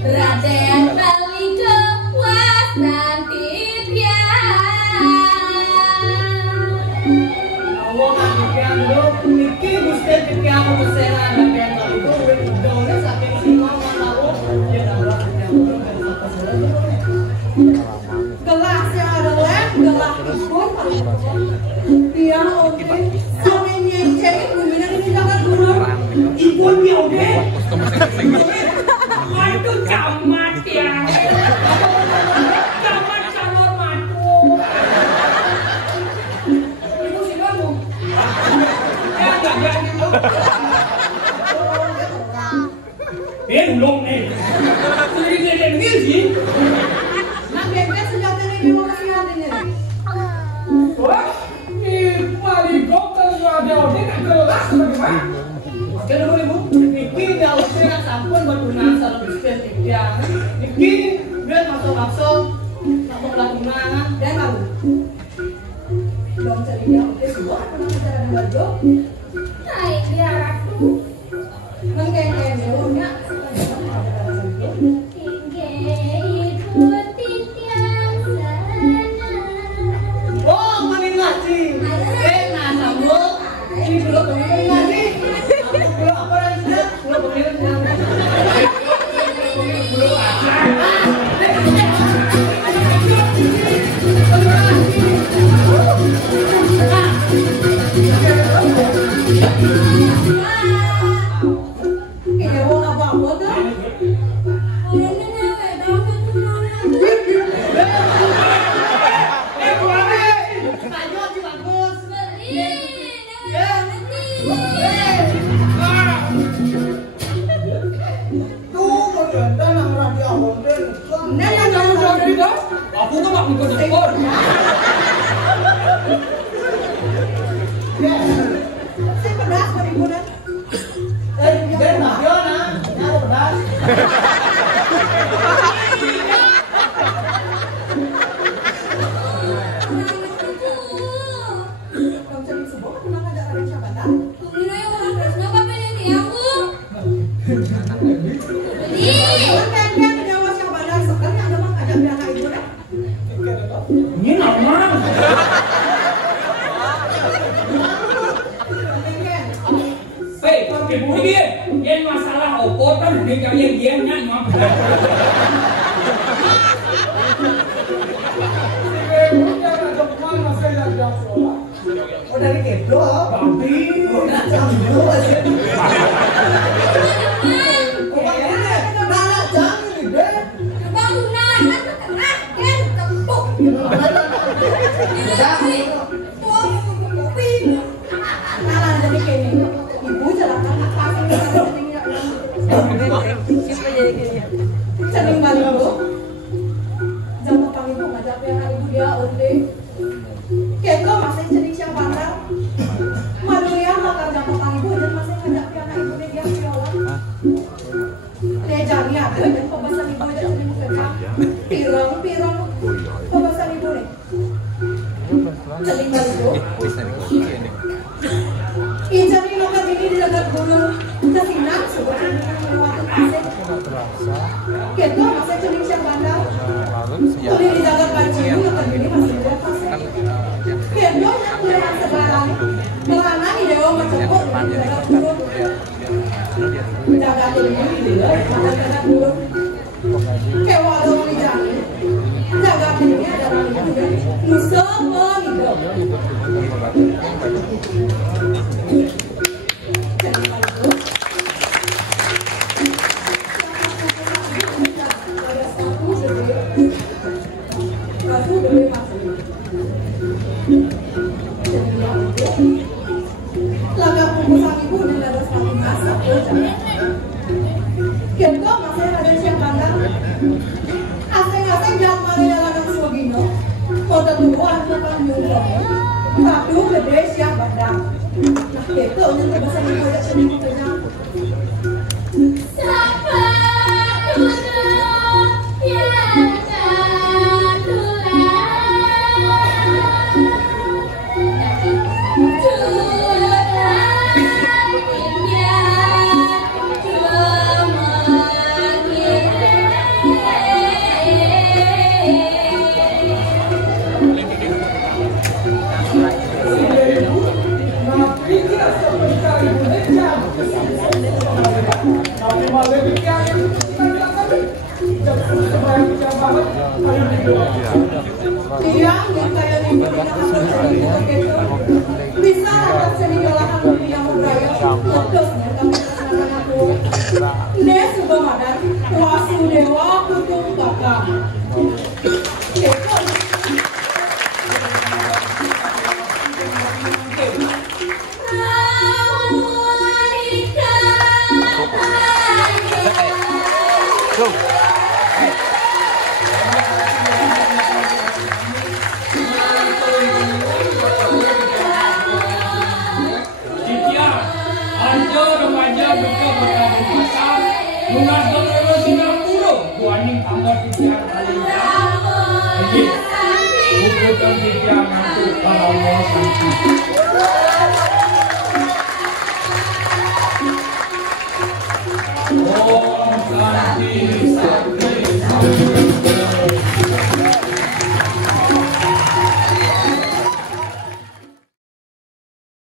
Raden Baliko Wasan Titian. Awak nak ikan lu, niki mesti ikan aku seran dan ikan itu udah saking semua tahu dia dah berapa ikan itu dari satu seran. Gelasnya adalah gelas pun dia oke. Sampai nyecek kemudian ini jangan dulu. Ibu dia oke. Itu camat ya. Camat calon mantu. Ibu sih kamu. Enggak. Belum nih. Sering sih. Nak bebek senjata ini di mana ini? Wah, ini Baliko kalau ada orang nak kelas bagaimana? Kenapa ibu? Niki dah usah sampun berguna salah bisnis dia. Niki dia masuk lakukan dan mau. Dong cari dia oke semua pernah bicara dengan Bajo. Hai dia ratu. Mengkengkeng dulunya. Oh, main ngaji. Nah sambung. Ini belum main ngaji. Belum apa lagi? Belum main Kaya wong apa-apa dah. Tanya aja bagus. Tuh, ternyata nang radio honden. Ini yang jauh-jauh dari dah. Aku tuh nggak ikut ekor. Saya pedas dari bulan. Dia radio nah, nyari pedas. Kamu cari sebuah kenapa ada orang siapa dah? Kan dia was yang badar sekali ada mah ngajak bilang ibu dah. Ini nama. Hei, ibu dia, yang masalah opor kan di kalian dia nyanyi. Oh dari kedo, babi, nak jambu aja. Oh ini, nak jambu ni deh. Nah jadi kini, ibu jalan cening balik bu. Jangan panggil bu ngajak yang ibu dia onde. Kedo masih cening siang pandang. Malu ya makan jangan panggil bu dan masih ngajak yang ibu dia siawan. Dia jadi ada dan pembahasan ibu dia cening kerja. Pirang pembahasan ibu nih. Cening balik bu. Ijami lokal ini di dekat gunung Kasinan sebenarnya melewati pasir. Kedo masih cening siang pandang. Om Shanti.